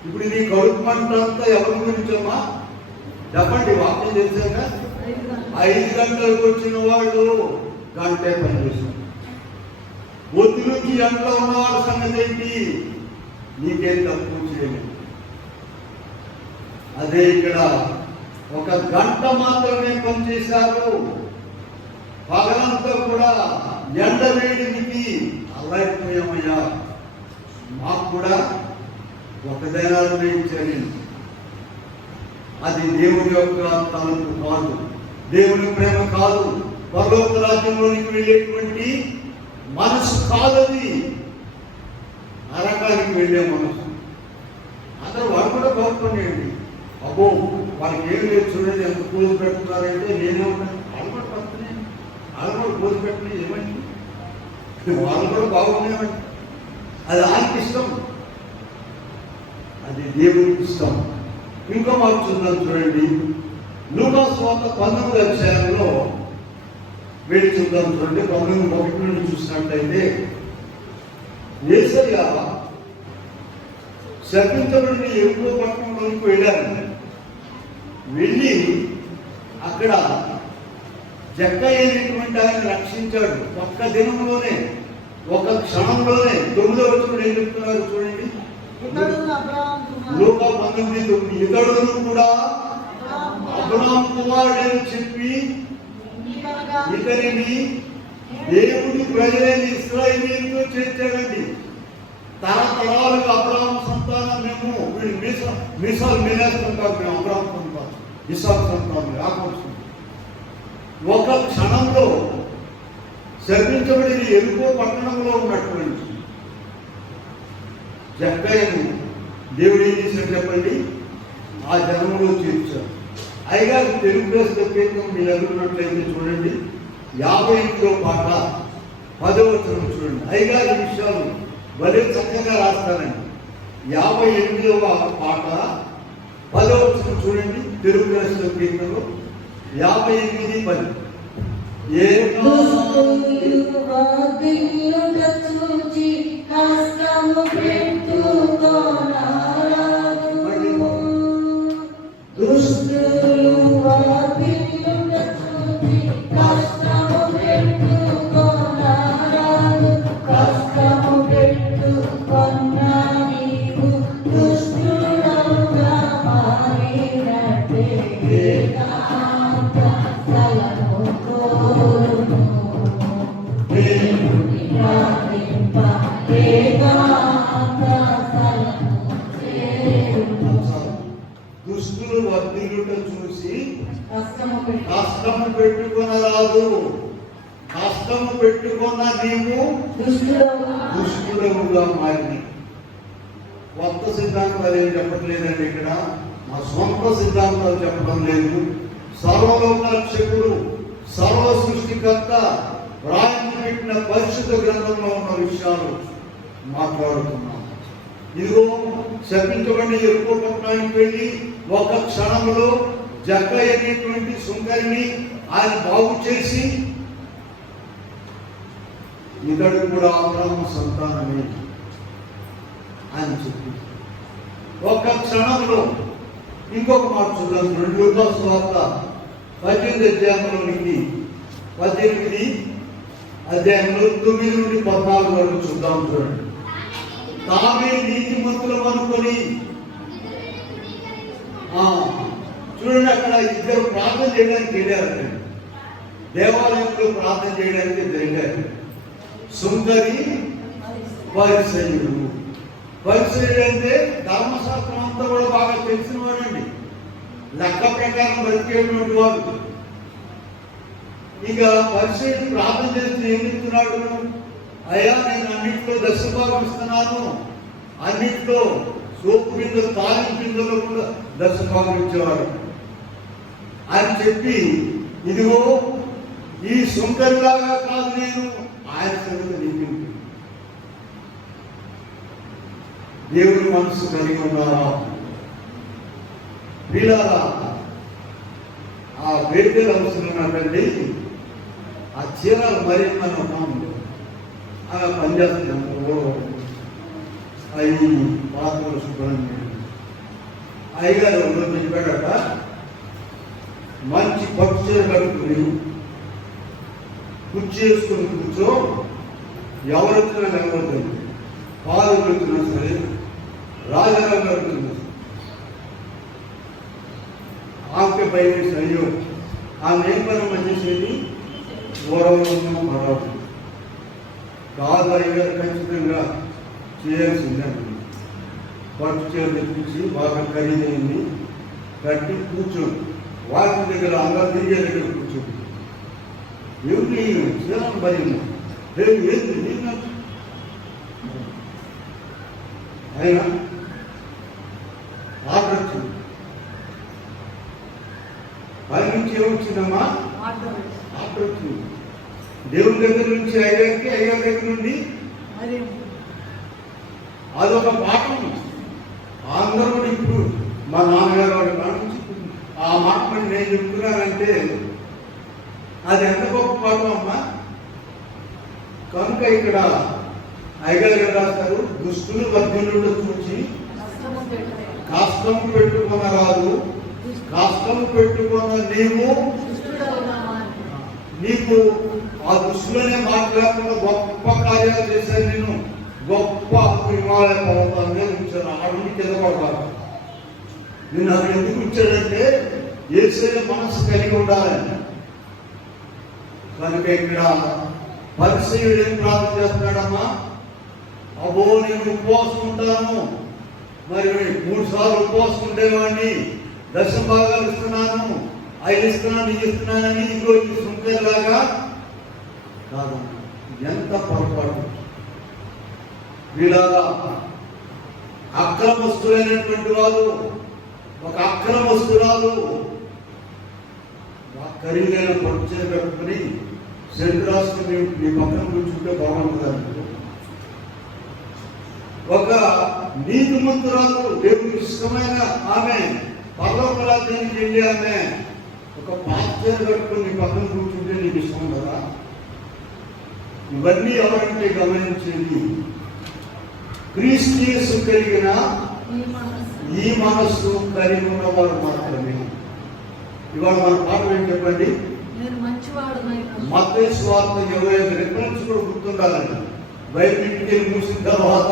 ఇప్పుడు నీ కడుపు మంట అంతా ఎవరి గురించమ్మా? చెప్పండి, వాక్యం తెలిసాక 5 గంటలకు వచ్చిన వాళ్ళు గంటే పనిచేస్తారు. ఒత్తిడికి ఎంట్లో ఉన్న వాళ్ళ సంగతి ఏంటి? నీకేం తక్కువ చేయలేదు. అదే ఇక్కడ 1 గంట మాత్రమే పనిచేశారు. పగలంతా కూడా ఎండ వేడికి అల్లాడిపోయామయ్యా, మాకు కూడా 1 దినాలనే ఇచ్చారు. అది దేవుని యొక్క తలంపు కాదు, దేవుని ప్రేమ కాదు, పరలోక రాజ్యంలోనికి వెళ్ళేటువంటి మనసు కాదది. నరకానికి వెళ్ళే మనసు. అసలు వాడు కూడా బాగుపడేయండి. అబ్బో, వాళ్ళకి ఏం లేదు చూడండి, ఎంత పూజ పెడుతున్నారంటే నేనే ఉంటాను. వాళ్ళు కూడా పడుతున్నాయి, వాళ్ళు కూడా పూజ పెట్టినాయి, ఏమండి వాళ్ళు కూడా బాగున్నాయండి. అది ఆయనకి ఇష్టం, అది దేవునికి ఇష్టం. ఇంకో మాట చూద్దాం చూడండి. లూకా సువార్త 19వ అధ్యాయంలో వెళ్ళి చూద్దాం చూడండి. 19:1 నుండి చూసినట్లయితే, యేసయ్య శపించబడిన ఎరుకో పట్టణంలోకి వెళ్ళారు. వెళ్ళి అక్కడ జక్కయ్యటువంటి ఆయన రక్షించాడు. 1 దినంలోనే, 1 క్షణంలోనే. 9వ వచనం ఏం చెప్తున్నారు చూడండి. లూకా 19:9, ఇతడును కూడా అబ్రహాము కుమారుడని చెప్పి ఇతనిని దేవుడి ప్రజలైన ఇశ్రాయేలీయులతో చేర్చాడండి. తరతరాలుగా అబ్రహాము సంతానం మేము, వీడు మీసాలు మేనేస్తుంటారు, మేము అబ్రహాము సంతానం, ఇస్సాకు సంతానం, యాకోబు సంతానం. 1 క్షణంలో శపించబడిన ఎరుకో పట్టణంలో ఉన్నటువంటి జక్కయ్యను దేవుడు ఏం చేశాడు చెప్పండి? ఆ జన్మలో చేర్చాడు. అయిగా తెలుగు ప్రశ్న కీర్తనం మీరు ఎదురున్నట్లయితే చూడండి, 58వ పాట 10వ వచనం చూడండి. అయిగా ఈ విషయాలు భలే చక్కగా రాస్తానండి. 58వ పాట 10వ వచనం చూడండి. తెలుగు ప్రశ్న కీర్తనలో 58:10. దుష్టులు వర్ధిల్లుట చూసి కష్టము పెట్టుకొనరాదు. కష్టము పెట్టుకున్న నీవు దుష్టుడముగా మారి. కొత్త సిద్ధాంతం అదేం చెప్పట్లేదండి ఇక్కడ. మా సొంత సిద్ధాంతాలు చెప్పడం లేదు. సర్వలోక రక్షకుడు, సర్వ సృష్టికర్త రాయించి పెట్టిన పరిశుద్ధ గ్రంథంలో ఉన్న విషయాలు మాట్లాడుతున్నాం. ఇదిగో శపించబడిన ఎరుపు పట్టణానికి వెళ్ళి ఒక క్షణంలో జక్క అనేటువంటి సుంకరిని ఆయన బాగు చేసి, ఇతడు కూడా అబ్రాహాము సంతానమే ఆయన చెప్పి ఒక్క క్షణంలో. ఇంకొక మాట చూద్దాం. 2 లూకాసు వార్త 18 అధ్యాయంలోనికి 18 అధ్యాయంలో 9 నుండి 14 వరకు చూద్దాం. చూడండి. తామే నీతిమంతులం అనుకొని, చూడండి అక్కడ ఇద్దరు ప్రార్థన చేయడానికి వెళ్ళారు. దేవాలయంలో ప్రార్థన చేయడానికి వెళ్ళారు. సుందరి, పరిసయ్యుడు. పరిసయ్యుడు అంటే ధర్మశాస్త్రం అంతా కూడా బాగా తెలిసిన వాడండి. లెక్క ప్రకారం బతికేటువంటి వాడు. ఇక పరిసయ్యుడు ప్రార్థన చేసి ఏం చెప్తున్నాడు? అయ్యా, నేను అన్నింటిలో దశభాగం ఇస్తున్నాను, అన్నింటిలో సోపు గింజలు, తాలింపు గింజలు కూడా దశభాగం ఇచ్చేవాడు అని చెప్పి, ఇదిగో ఈ సుంకరిలాగా కాదు నేను, ఆయన సంగతి నీకు. దేవుని మనసు కలిగి ఉన్నారా? వీళ్ళారా ఆ వేడికలు అవసరం ఉన్నట్టండి. ఆ చీరలు మరి మనం అలా పనిచేస్తున్నాము. అవి పాత్రలు శుభ్రం అయ్యగారు చెప్పాడట, మంచి పట్టు చీర కట్టుకుని కుర్చీ చేసుకుని కూర్చో, ఎవరొచ్చినా నిలబడుతుంది, పాలు పెడుతున్నా సరే, రాజారావు పెడుతున్నా ఆమె భయం. అయ్యో, ఆమె ఏం పని చేసేది? గౌరవం పడవు కాదు. అయ్యారు ఖచ్చితంగా చేయాల్సిందండి. పట్టు చీర తెప్పించి బాగా ఖరీదైంది కట్టి కూర్చోండి. వాటి దగ్గర అందరూ తిరిగే దగ్గర కూర్చోండి. ఏమిటి చీరను భయం? ఏంటి ఆయన ఆర్డర్ పని నుంచి ఏమొచ్చిందమ్మా? ఆర్డర్ వచ్చింది. దేవుని దగ్గర నుంచి అయ్యారికి, అయ్యా దగ్గర నుండి అదొక పాఠం. అందరూ ఇప్పుడు మా నాన్నగారు వాడి మాట నుంచి ఆ మాట నేను చెప్తున్నానంటే అది ఎంత గొప్ప పాఠం అమ్మా. కనుక ఇక్కడ అయ్యగారు రాస్తారు, దుష్టులు బద్యులు చూచి కష్టం పెట్టుకొనరాదు, కష్టం పెట్టుకున్న నీకు ఆ దుష్టులనే మాట్లాడకుండా గొప్ప కార్యాలు చేశాను. నేను గొప్ప హిమాలయ పర్వతాల మీద ఉంచాను. అడుగు కింద పడతాను. నేను అది ఎందుకు ఉంచాడంటే యేసయ్య మనసు కలిగి ఉండాలని. కనుక ఇక్కడ పరిసయ్యుడు ఏం ప్రార్థన చేస్తున్నాడమ్మా? అబ్బో, నేను ఉపవాసం ఉంటాను, మరి 3 సార్లు ఉపవాసం ఉండేవాడిని, దశభాగాలు ఇస్తున్నాను, 5 ఇస్తున్నాను, ఇది ఇస్తున్నానని ఇంకో ఇది సుంకేలాగా కాదు. ఎంత పొరపాటు! వీళ్ళగా అక్రమస్తులైనటువంటి వారు, ఒక అక్రమస్తురాలు ఖరీదైన పట్టు కట్టుకుని సెంటు రాసుకుని మీ పక్కన కూర్చుంటే బాగుంటుంది. ఒక నీతిమంతురాలు, దేవుడికి ఇష్టమైన ఆమె, పర్లోక రాజ్యానికి వెళ్ళి ఆమె ఒక పాత్ర కట్టుకుని నీ పక్కన కూర్చుంటే నీకు ఇష్టం కదా? ఇవన్నీ ఎవరంటే గమనించేది క్రీస్తు యేసు కలిగిన ఈ మనస్సు కలిగి ఉన్నవారు మాత్రమే. ఇవాళ మన పాఠం ఏం చెప్పండి? మత్తయి సువార్త 25 రిఫరెన్స్ కూడా గుర్తుండాలండి. బైబిల్ ఇంటికి మూసిన తర్వాత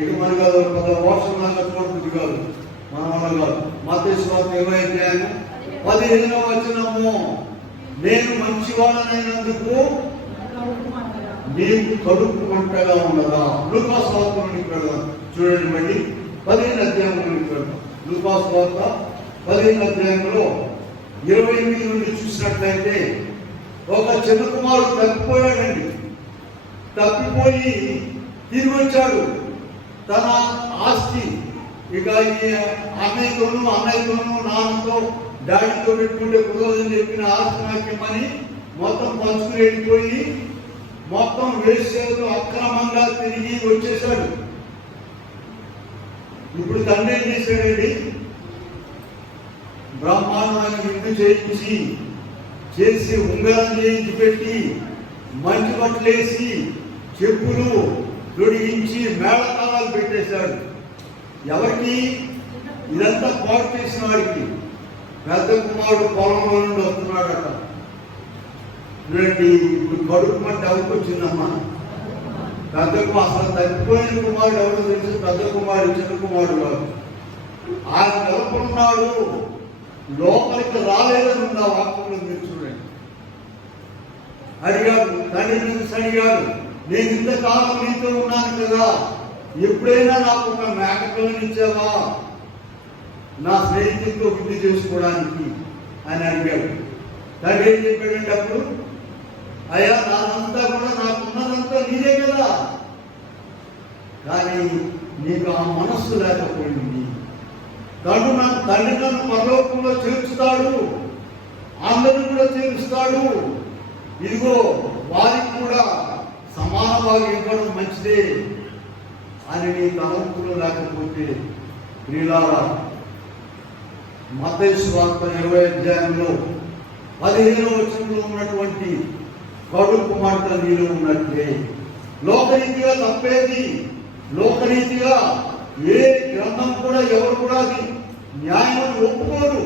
ఇక మనకు 10 వర్షం లాగా చూడబుద్ధి కాదు, మన వల్ల కాదు. మత్తయి సువార్త 25 15వ వచనము, నేను మంచివాడనైనందుకు నీవు కడుపు మంటగా ఉన్నదా? లూకాసు వార్త చూడండి, మళ్ళీ 15 అధ్యాయంలో లూకాసు వార్త 15 అధ్యాయంలో 28 నుండి చూసినట్లయితే, ఒక చిన్న కుమారుడు తప్పిపోయాడండి. తప్పిపోయి తిరిగి వచ్చాడు. తన ఆస్తి ఇక ఈ అన్నయ్యతోనూ నాన్నతో డాడీతో పెట్టుకుంటే కుదరదని చెప్పిన ఆత్మవాక్యం అని మొత్తం పంచుకుని వెళ్ళిపోయి మొత్తం వేసేతో అక్రమంగా తిరిగి వచ్చేసాడు. ఇప్పుడు తండ్రి ఏం చేశాడండి? బ్రహ్మాండమైన విందు చేసి ఉంగరం చేయించి పెట్టి మంచి బట్టలేసి చెప్పులు తొడిగించి మేళతాళాలు పెట్టేశాడు. ఎవరికి? ఇదంతా పాటు చేసిన వాడికి. పెద్ద కుమారుడు పొలంలో నుండి వస్తున్నాడట. చూడండి, ఇప్పుడు కడుపు మంట ఎవరికి వచ్చిందమ్మా? పెద్ద అసలు తప్పిపోయిన కుమారుడు ఎవరు తెలుసు? పెద్ద కుమారుడు, చిన్న కుమారుడు కాదు. ఆయన నిలబడున్నాడు, లోపలికి రాలేదని ఉంది ఆ వాక్యంలో. మీరు చూడండి, అడిగాడు, తండ్రి నుంచి అడిగాడు, నేను ఇంతకాలం నీతో ఉన్నాను కదా, ఎప్పుడైనా నాకు ఒక మేకపిల్లని ఇచ్చావా నా స్నేహితులతో వృద్ధి చేసుకోవడానికి అని అడిగాడు. తండ్రి ఏం చెప్పాడంటే అప్పుడు, అయ్యా నాదంతా కూడా నాకున్నదంతా నీదే కదా, కానీ నీకు ఆ మనస్సు లేకపోయింది. తండ్రి నన్ను పరలోకంలో చేర్చుతాడు, అందరిని కూడా చేరుస్తాడు. ఇదిగో వారికి కూడా సమాన భాగం ఇవ్వడం మంచిదే అని నీ తలంపులు లేకపోతే, ప్రియులారా, మత్తయి సువార్త 20వ అధ్యాయంలో 15వ వచనంలో ఉన్నటువంటి కడుపు మంట నీలో ఉన్నట్లే. లోకరీతిగా తప్పేది, లోకరీతిగా ఏ గ్రంథం కూడా ఎవరు కూడా అది న్యాయం ఒప్పుకోరు.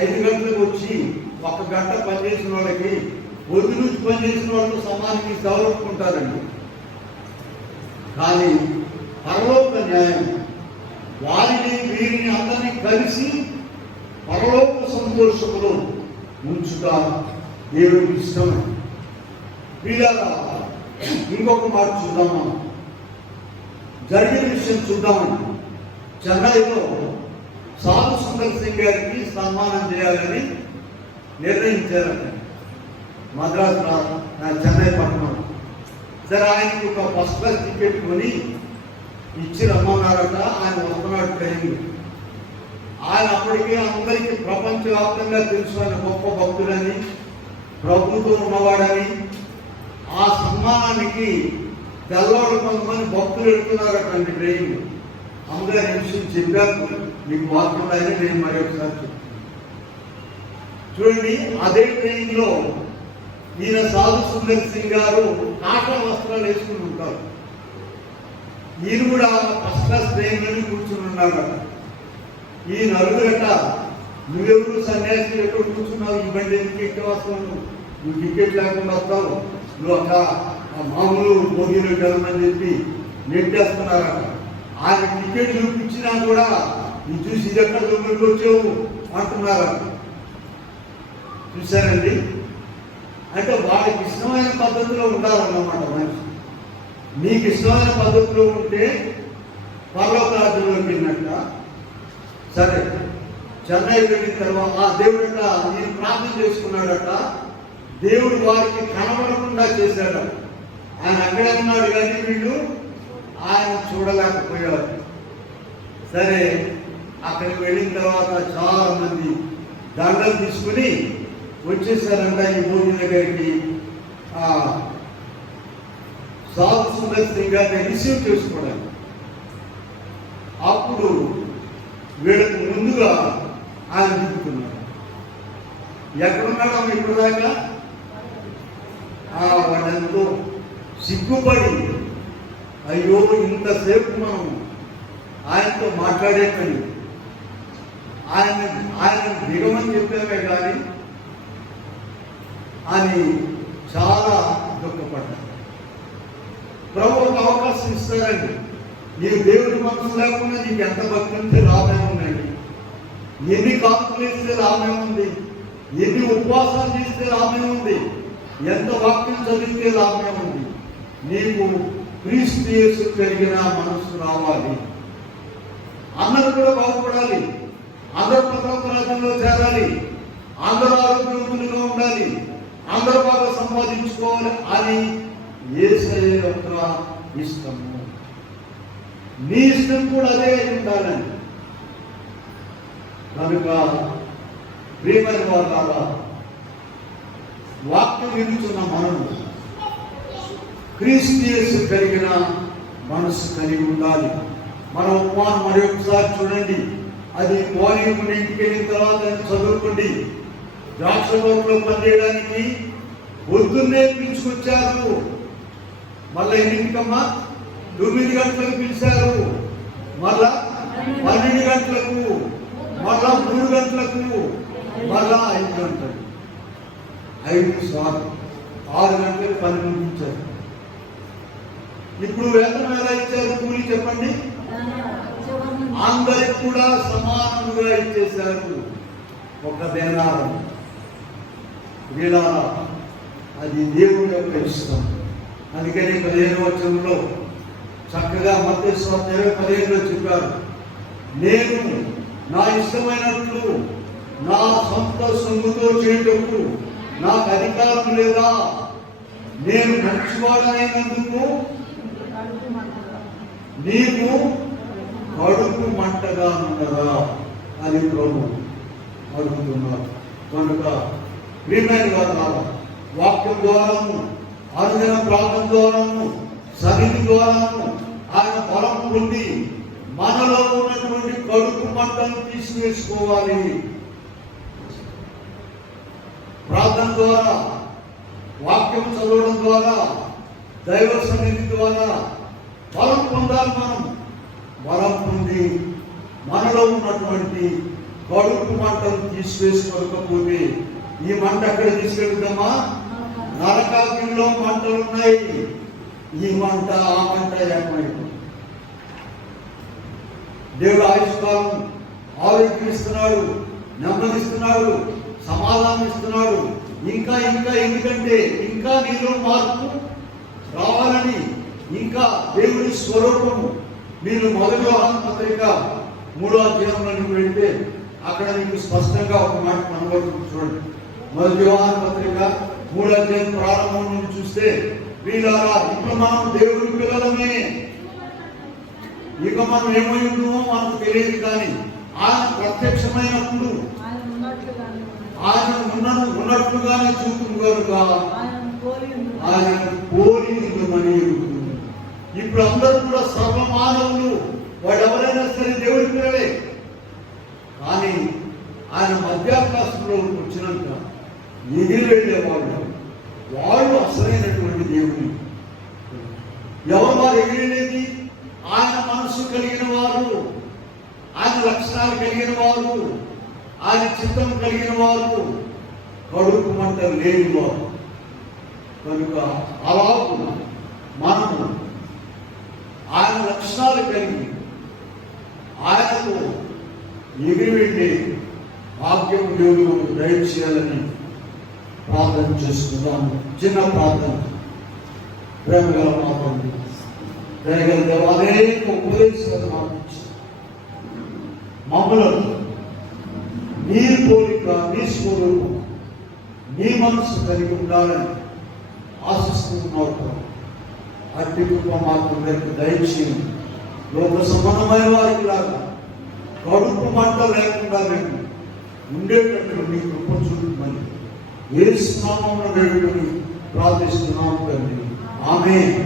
5 గంటలకు వచ్చి 1 గంట పనిచేసిన వాళ్ళకి పొద్దు నుంచి పనిచేసిన వాళ్ళతో సమానికి గౌరవుకుంటారండి. కానీ పరలోక న్యాయం వారిని వీరిని అందరినీ కలిసి పరలోక సంతోషములో ఉంచుట దేవుడికి ఇష్టం. వీళ్ళ ఇంకొక మాట చూద్దామా, జరిగిన విషయం చూద్దామని. చెన్నైలో సాధు సుందర్ సింగ్ గారికి సన్మానం చేయాలని నిర్ణయించారట. మద్రాసు చెన్నై పట్టణం. సరే, ఆయనకి ఒక ఫస్ట్ క్లాస్ టికెట్ కొని ఇచ్చి రమ్మన్నారట. ఆయన వస్తున్నాడు ట్రైన్. ఆయన అప్పటికే అందరికీ ప్రపంచవ్యాప్తంగా తెలుసు ఆయన గొప్ప భక్తులని, ప్రభుతో ఉన్నవాడని. ఆ సన్మానానికి తెల్లవారు కొంతమంది భక్తులు వెళ్తున్నారటండి ట్రైన్. అందరూ విషయం చెప్పారు, మీకు వాక్యం అని నేను మరి ఒకసారి చెప్తాను. చూడండి, అదే ట్రైన్లో ఈయన సాధు సుందర్ సింగ్ గారు కాటన్ వస్త్రాలు వేసుకుని ఉంటారు. ఈయన కూడా ఫస్ట్ క్లాస్ ట్రైన్లోనే కూర్చుని ఉన్నాడు. ఈ నలుగురట, నువ్వెవరు సన్యాసి ఎక్కడ కూర్చున్నావు, ఈ బండి ఎందుకు ఎక్కడ వస్తావు, నువ్వు టికెట్ లేకుండా వస్తావు, నువ్వు అక్క మామూలు భోగిలో వెళ్ళమని చెప్పి నెట్టేస్తున్నారట. ఆయన టికెట్ చూపించినా కూడా ఇది చూసి ఇది ఎక్కడ దొంగలికి వచ్చావు అంటున్నారట. చూశారండి, అంటే వాళ్ళకి ఇష్టమైన పద్ధతిలో ఉండాలన్నమాట మనిషి. నీకు ఇష్టమైన పద్ధతిలో ఉంటే పరలోక రాజ్యంలోకి వెళ్ళినట్ట. సరే, చెన్నై వెళ్ళిన తర్వాత ఆ దేవుడట నేను ప్రార్థన చేసుకున్నాడట. దేవుడు వారికి కనబడకుండా చేశాడు. ఆయన అక్కడే ఉన్నాడు కానీ వీళ్ళు ఆయన చూడలేకపోయారు. సరే, అక్కడికి వెళ్ళిన తర్వాత చాలా మంది దండలు తీసుకుని వచ్చేసారంట ఈ భోజన దగ్గరికి. సాధు సుందర్ సింగ్ గారిని రిసీవ్ చేసుకోవడానికి. అప్పుడు వీళ్ళకి ముందుగా ఆయన దిగుతున్నాడు. ఎక్కడున్నాడు ఆమె ఇప్పుడు దాకా? వాళ్ళెంతో సిగ్గుపడి, అయ్యో ఇంతసేపు మనం ఆయనతో మాట్లాడే పని, ఆయన దిగమని చెప్పామే కానీ అని చాలా దుఃఖపడ్డారు. ప్రభు ఒక అవకాశం ఇస్తారండి. నీకు దేవుడి మనసు లేకుండా నీకు ఎంత భక్తి ఉంటే లాభం ఉందండి. ఎన్ని కాపులు వేస్తే లాభం ఉంది, ఎన్ని ఉపవాసాలు చేస్తే లాభం ఉంది, ఎంత వాక్యం చదివితే లాభం ఉంది. నీకు క్రీస్తు యేసు కలిగిన మనసు రావాలి. అందరూ కూడా బాగుపడాలి, అందరూ పరలోక రాజ్యంలో చేరాలి, అందరూ ఆరోగ్యవంతులుగా ఉండాలి, అందరూ బాగా సంపాదించుకోవాలి అని యేసయ్య యొక్క ఇష్టము. నీ ఇష్టం కూడా అదే అయి ఉండాలని. కనుక ప్రియమైన వాళ్ళ వాక్యం వినుచున్న మనము క్రీస్తు యేసు కలిగిన మనసు కలిగి ఉండాలి. మన ఉపమానం మరి ఒకసారి చూడండి. అది కోనేరు ఇంటికి వెళ్ళిన తర్వాత చదువుకోండి. ద్రాక్ష తోటలో పనిచేయడానికి పొద్దున్నే పిలుచుకొచ్చారు. మళ్ళా ఎన్నింటికమ్మా? 9 గంటలకు పిలిచారు. మళ్ళా 12 గంటలకు, మళ్ళా 3 గంటలకు, మళ్ళా 5 గంటలకు. 5 సార్లు 6 గంటలకు పని ముగించారు. ఇప్పుడు వేతనం ఎలా ఇచ్చారు? కూలి చెప్పండి. అందరికి కూడా సమానంగా ఇచ్చేశారు. ఒక దేనారం. వీళ్ళారా, అది దేవుడి యొక్క ఇష్టం. అందుకని 15వ వచనంలో చక్కగా మత్తయి సువార్త 15లో చెప్పారు, నేను నా ఇష్టమైనట్లు నా సొంత సొమ్ముతో చేయటకు నాకు అధికారం లేదా? నేను మంచివాడైనందుకు నీకు కడుపు మంటగా ఉన్నదా అని ప్రభు అడుగుతున్నారు. కనుక ప్రియమైన వారు, వాక్యం ద్వారాను, అనుదిన ప్రార్థన ద్వారాను, సన్నిధి ద్వారాను ఆయన బలం పొంది మనలో ఉన్నటువంటి కడుపు మంటను తీసివేసుకోవాలి. ప్రార్థన ద్వారా, వాక్యం చదవడం ద్వారా, దైవ సన్నిధి ద్వారా బలం పొందాలి. మనం బలం పొంది మనలో ఉన్నటువంటి కడుపు మంటను తీసివేసుకోకపోతే ఈ మంట అక్కడ తీసుకెళ్తామా? నరకాగ్నిలో మంటలు ఉన్నాయి. ఈ మంట ఆ మంట ఏమైంది? దేవుడు ఆయుష్కాలం, ఆరోగ్యం ఇస్తున్నాడు, నెమ్మదిస్తున్నాడు, సమాధానం ఇస్తున్నాడు. ఇంకా ఇంకా ఎందుకంటే ఇంకా నీలో మార్పు రావాలని, ఇంకా దేవుడి స్వరూపము. మీరు మొదటి యోహాను పత్రిక 3వ అధ్యాయంలోకి వెళ్తే అక్కడ మీకు స్పష్టంగా ఒక మాట కనబడుతుంది. చూడండి, మొదటి యోహాను పత్రిక 3వ అధ్యాయం ప్రారంభం నుంచి చూస్తే, వీళ్ళారా ఇప్పుడు మనం దేవుడి పిల్లలమే. ఇక మనం ఏమై ఉందో మనకు తెలియదు, కానీ ఆయన ప్రత్యక్షమైనప్పుడు ఆయన ఉన్నట్లుగానే చూపును కనుక ఆయన పోలి ఉందని. ఇప్పుడు అందరూ కూడా సర్వమానవులు, వాడు ఎవరైనా సరే దేవుడి పిల్లలే. కానీ ఆయన మధ్యాకాశంలో వచ్చినాక ఎగిరి వెళ్ళేవాళ్ళు, వాళ్ళు అసలైనటువంటి దేవుని. ఎవరు వారు ఎగిరేది? ఆయన మనసు కలిగిన వారు, ఆయన లక్షణాలు కలిగిన వారు, ఆయన చిత్తం కలిగిన వారు, కడుపు మంట లేని వారు. కనుక అలాగూ మనము ఆయన లక్షణాలు కలిగి ఆయనకు ఎగిరి వెళ్ళే భాగ్యం దేవుడు మనకు దయచేయాలని ప్రార్థన చేసుకుందాము. చిన్న ప్రార్థన. ప్రేమగల మాత్రం దయగల దేవ, అనేక ఉపదేశాలు మాకు మమ్మలను నీ పోలిక, నీ స్వరూపం, నీ మనసు కలిగి ఉండాలని ఆశిస్తున్నావు. అట్టి కృప మాకు దయచేయండి. లోక సంబంధమైన వారికి లాగా కడుపు మంట లేకుండా మేము ఉండేటట్లు నీ కృప చూడమని యేసు నామమున వేడుకొని ప్రార్థిస్తున్నాము తండ్రి. ఆమేన్.